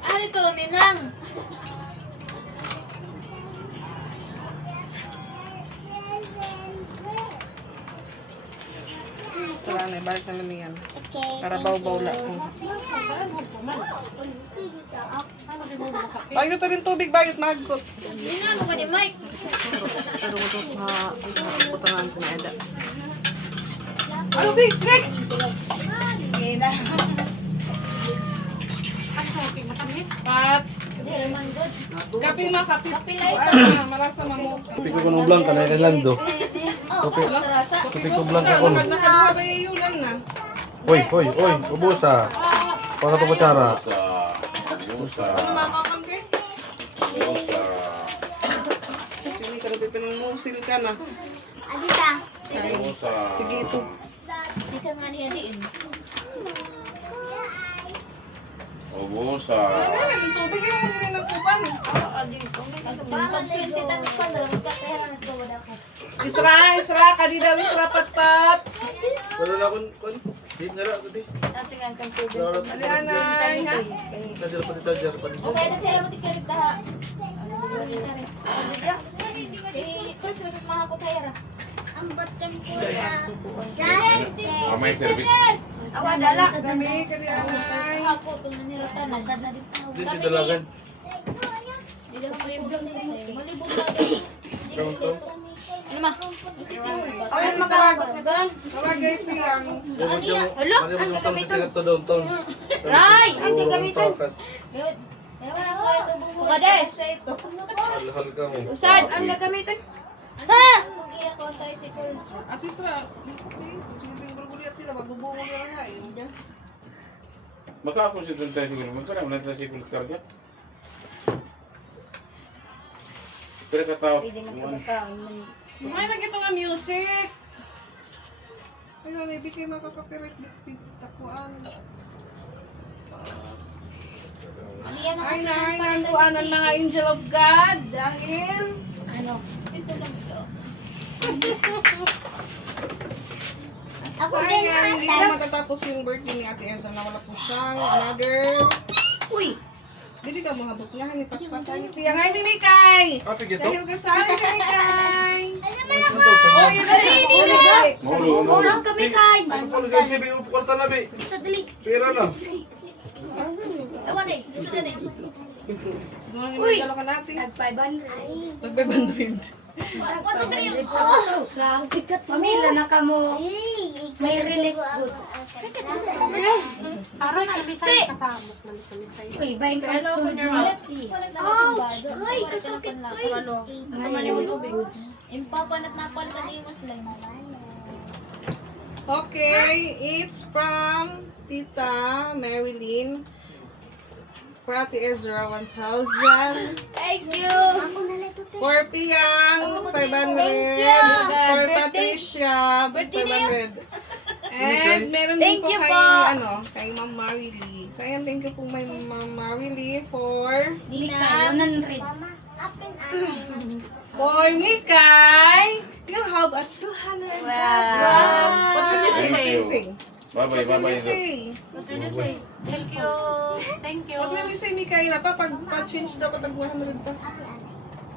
Ano to, Ninang? ano, balik na namin yan. Okay. Para baw-baw lang. Bayot rin tubig, bayot mahagot. Yun na, ano ka ni Mike? Pero mo ito sa putangan ko na Eda. Ano, Big? Greg! Pat! Kapi ma, kapi. Kapi light. Marasa mamo. Kopi ko ng blanca na ilalando. Oh, terasa. Kopi ko blanca ko. Kapag nakaduha ba yung ulan na? Hoy, ubusa. Para to kutsara. Musa. Ano mamakan kay? Musa. Sini ka na pinangusil ka na. Adita. Musa. Sige ito. Di ka nga niya diin. Musa. Ano yung tubig yung mga nagkupan? Pag swerte tayo pa, dalang katayan na nagkawad ako. Isra, kadida isra pat. Wala na akong hit na lang tadi. Natingan kang tubig. Alianay, ha? Tajar pati tajar pati. Okay, natira mo tikalit ka ha. First, nagmahal ko tayo ra. Ambot kan pula. Dati. Mamay service. Awa, dala. Sabi, kadianay. Ako, ito na niratanan. Nasad na dito. Dito dalagan. Hindi ka malibog na din. Malibog na din. Ano ma? Ay, makaragot ka doon. Tawagay ito yung... Hello? Ano mo sa tigat to downtown? Ray! Hindi gamitin. Gawit. Ewan ako ito bubulong. Kades! Ito. Hal ka mo. Usad! Ang nagamitin? Ha! Mag-iya ko ang tricycle. At Isra, sige ito yung gulguli at tira, magbubungo nyo lang ha. Maka ako siya doon tayo siguro. Magkara mo na tayo siguro karga. Pero katao. May lagi ito nga music. Ayun, ibig kayo makapapirit takuan. Ay na kuan ang mga angel of God dahil Ano? Isa lang ito. Ako din sayang hindi ata. na matatapos yung birthday ni Ate Elsa na wala po siyang another. Uy! Dili ka mahabot nga ni Patpatay. Tiya nga ni Mikay. Api gito. Dahil kasali si Mikay. Oh, Oy, dali. Maulo. Kurang kami kay! Ano guys, sabi mo kwarta na bi. Sa dali. Pera na. Ewan eh. Gusto na eh. Uy, dalo ka natin. Nag-500. Nagbe-bandrid. 1, 2, 3. Oh! Sa bigat pamilya na ka mo. May relief good. Aron na misay kasama. Uy, bayin ka sunod na. Ouch! Ay, kasakit kay. Goods. Impapanat na pala sa iyo slime. Okay, it's from Tita Marilyn. For Ate Ezra, 1,000. Thank you! For Piang, 500. For Patricia, 500. And meron din Thank po you kay, po. kay Ma'am Marily. So, ayan, thank you po may Ma'am Marily for Dina, 100. For Mikay. You have a 200 pesos. What will you say? Thank you. Sing? Bye-bye, What will bye-bye. you say? Thank you. Thank you. What will you say, Mikay? Pa-change daw patag 100 pa.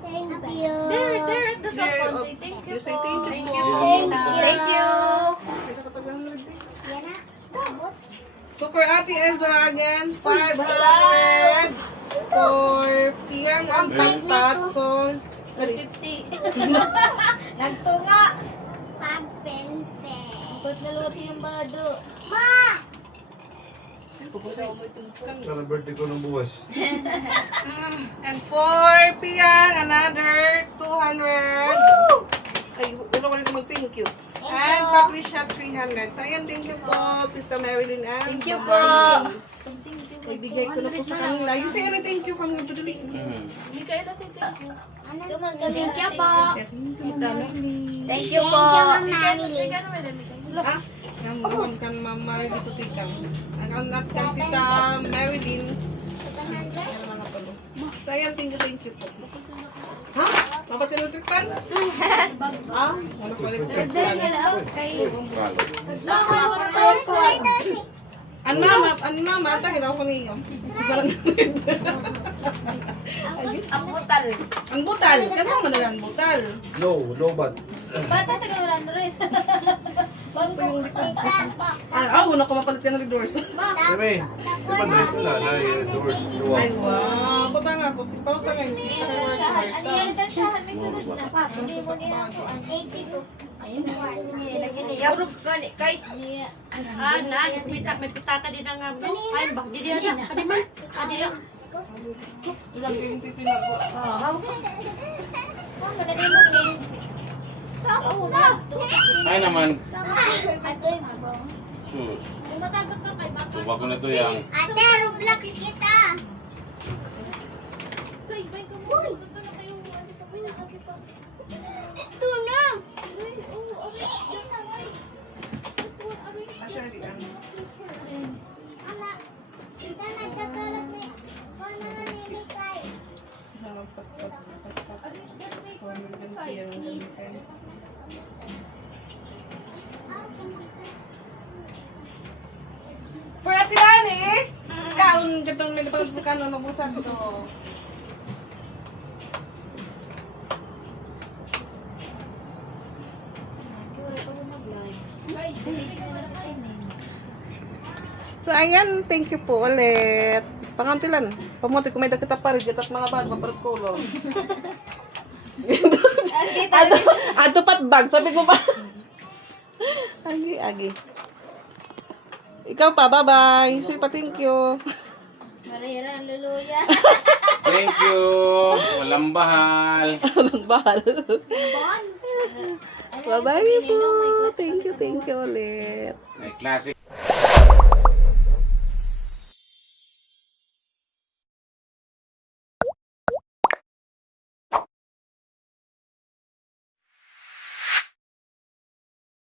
Thank you. There at the There, cell phone. oh, Say thank you you say po. thank you po. Thank you. Kita patag 100 eh. Yan na. So for Ate Ezra again, 500. For Piang ang Tatson. 50. Nagtunga. Pagpente. Ba't naluti yung bado? Ma! Sana birthday ko ng buwas. And for Piang, another 200. Ay, ulo ko rin mag-thank you. And Patricia, 300. So ayan, thank you po, Tita Marilyn and Thank you Ma'am po. Marilyn. Ibigay ko na po sa kanila. You say any thank you from to the link. Hindi kayo na say thank you. Thank Thank you po. Thank you, Ma'am Marilyn. Thank you po. Ma'am Marilyn. Ah, namuhan kan Ma'am Marilyn dito, Tita. Ang anak kan Tita Marilyn. Ayan mga palo. So ayan, thank you po. Ha? Mapatinutripan? Ah, wala pa ulit Dahil tripan. kay... An mama, ata ginawa ko niyo. Ang butal, kaya mo na ang butal. No bad. Bata taga 100. Ito yung likod. Una ko mapalit ka ng doors. Sabi, di ba drive na na yung doors? Ay, wow. Punta nga ako. Pause na ngayon. Ano yan? Tansyahan, may sunod na. Pa, hindi mo nila ako. 82. Ayun na. May pitaka din ang ay, bak, di diyan na. Kadi man. Kadi yan. Ilang pinititin ako. Ma'am, manali mo din. Ako na. Ay naman. Atoy, mabaw. Sus. Matagot ka kay Baka. Tuba ko na to yang. Ate, Roblox kita. Uy, bay ka mo. Ito na kayo. Ano pa pinakagi pa? Ito na. Uy, oo, okay. Yan na, ay. Ito, aray. Actually, ano? Ama, kita nagkakalat na. Paano na nilikay? For Ate Lani! Kaon gatong nagpagkano mabusan ko. So ayan, thank you po ulit. Pangantilan, pamunti ko may dagkita pa rin, at mga bag, maparkulong. Ato pat bag, sabi ko pa. Agi. Ikaw pa, bye-bye. Sige pa, thank you. Marira, luluya. Thank you. Walang bahal. Walang bahal. Bon. Bye-bye po. Thank you ulit. May klase.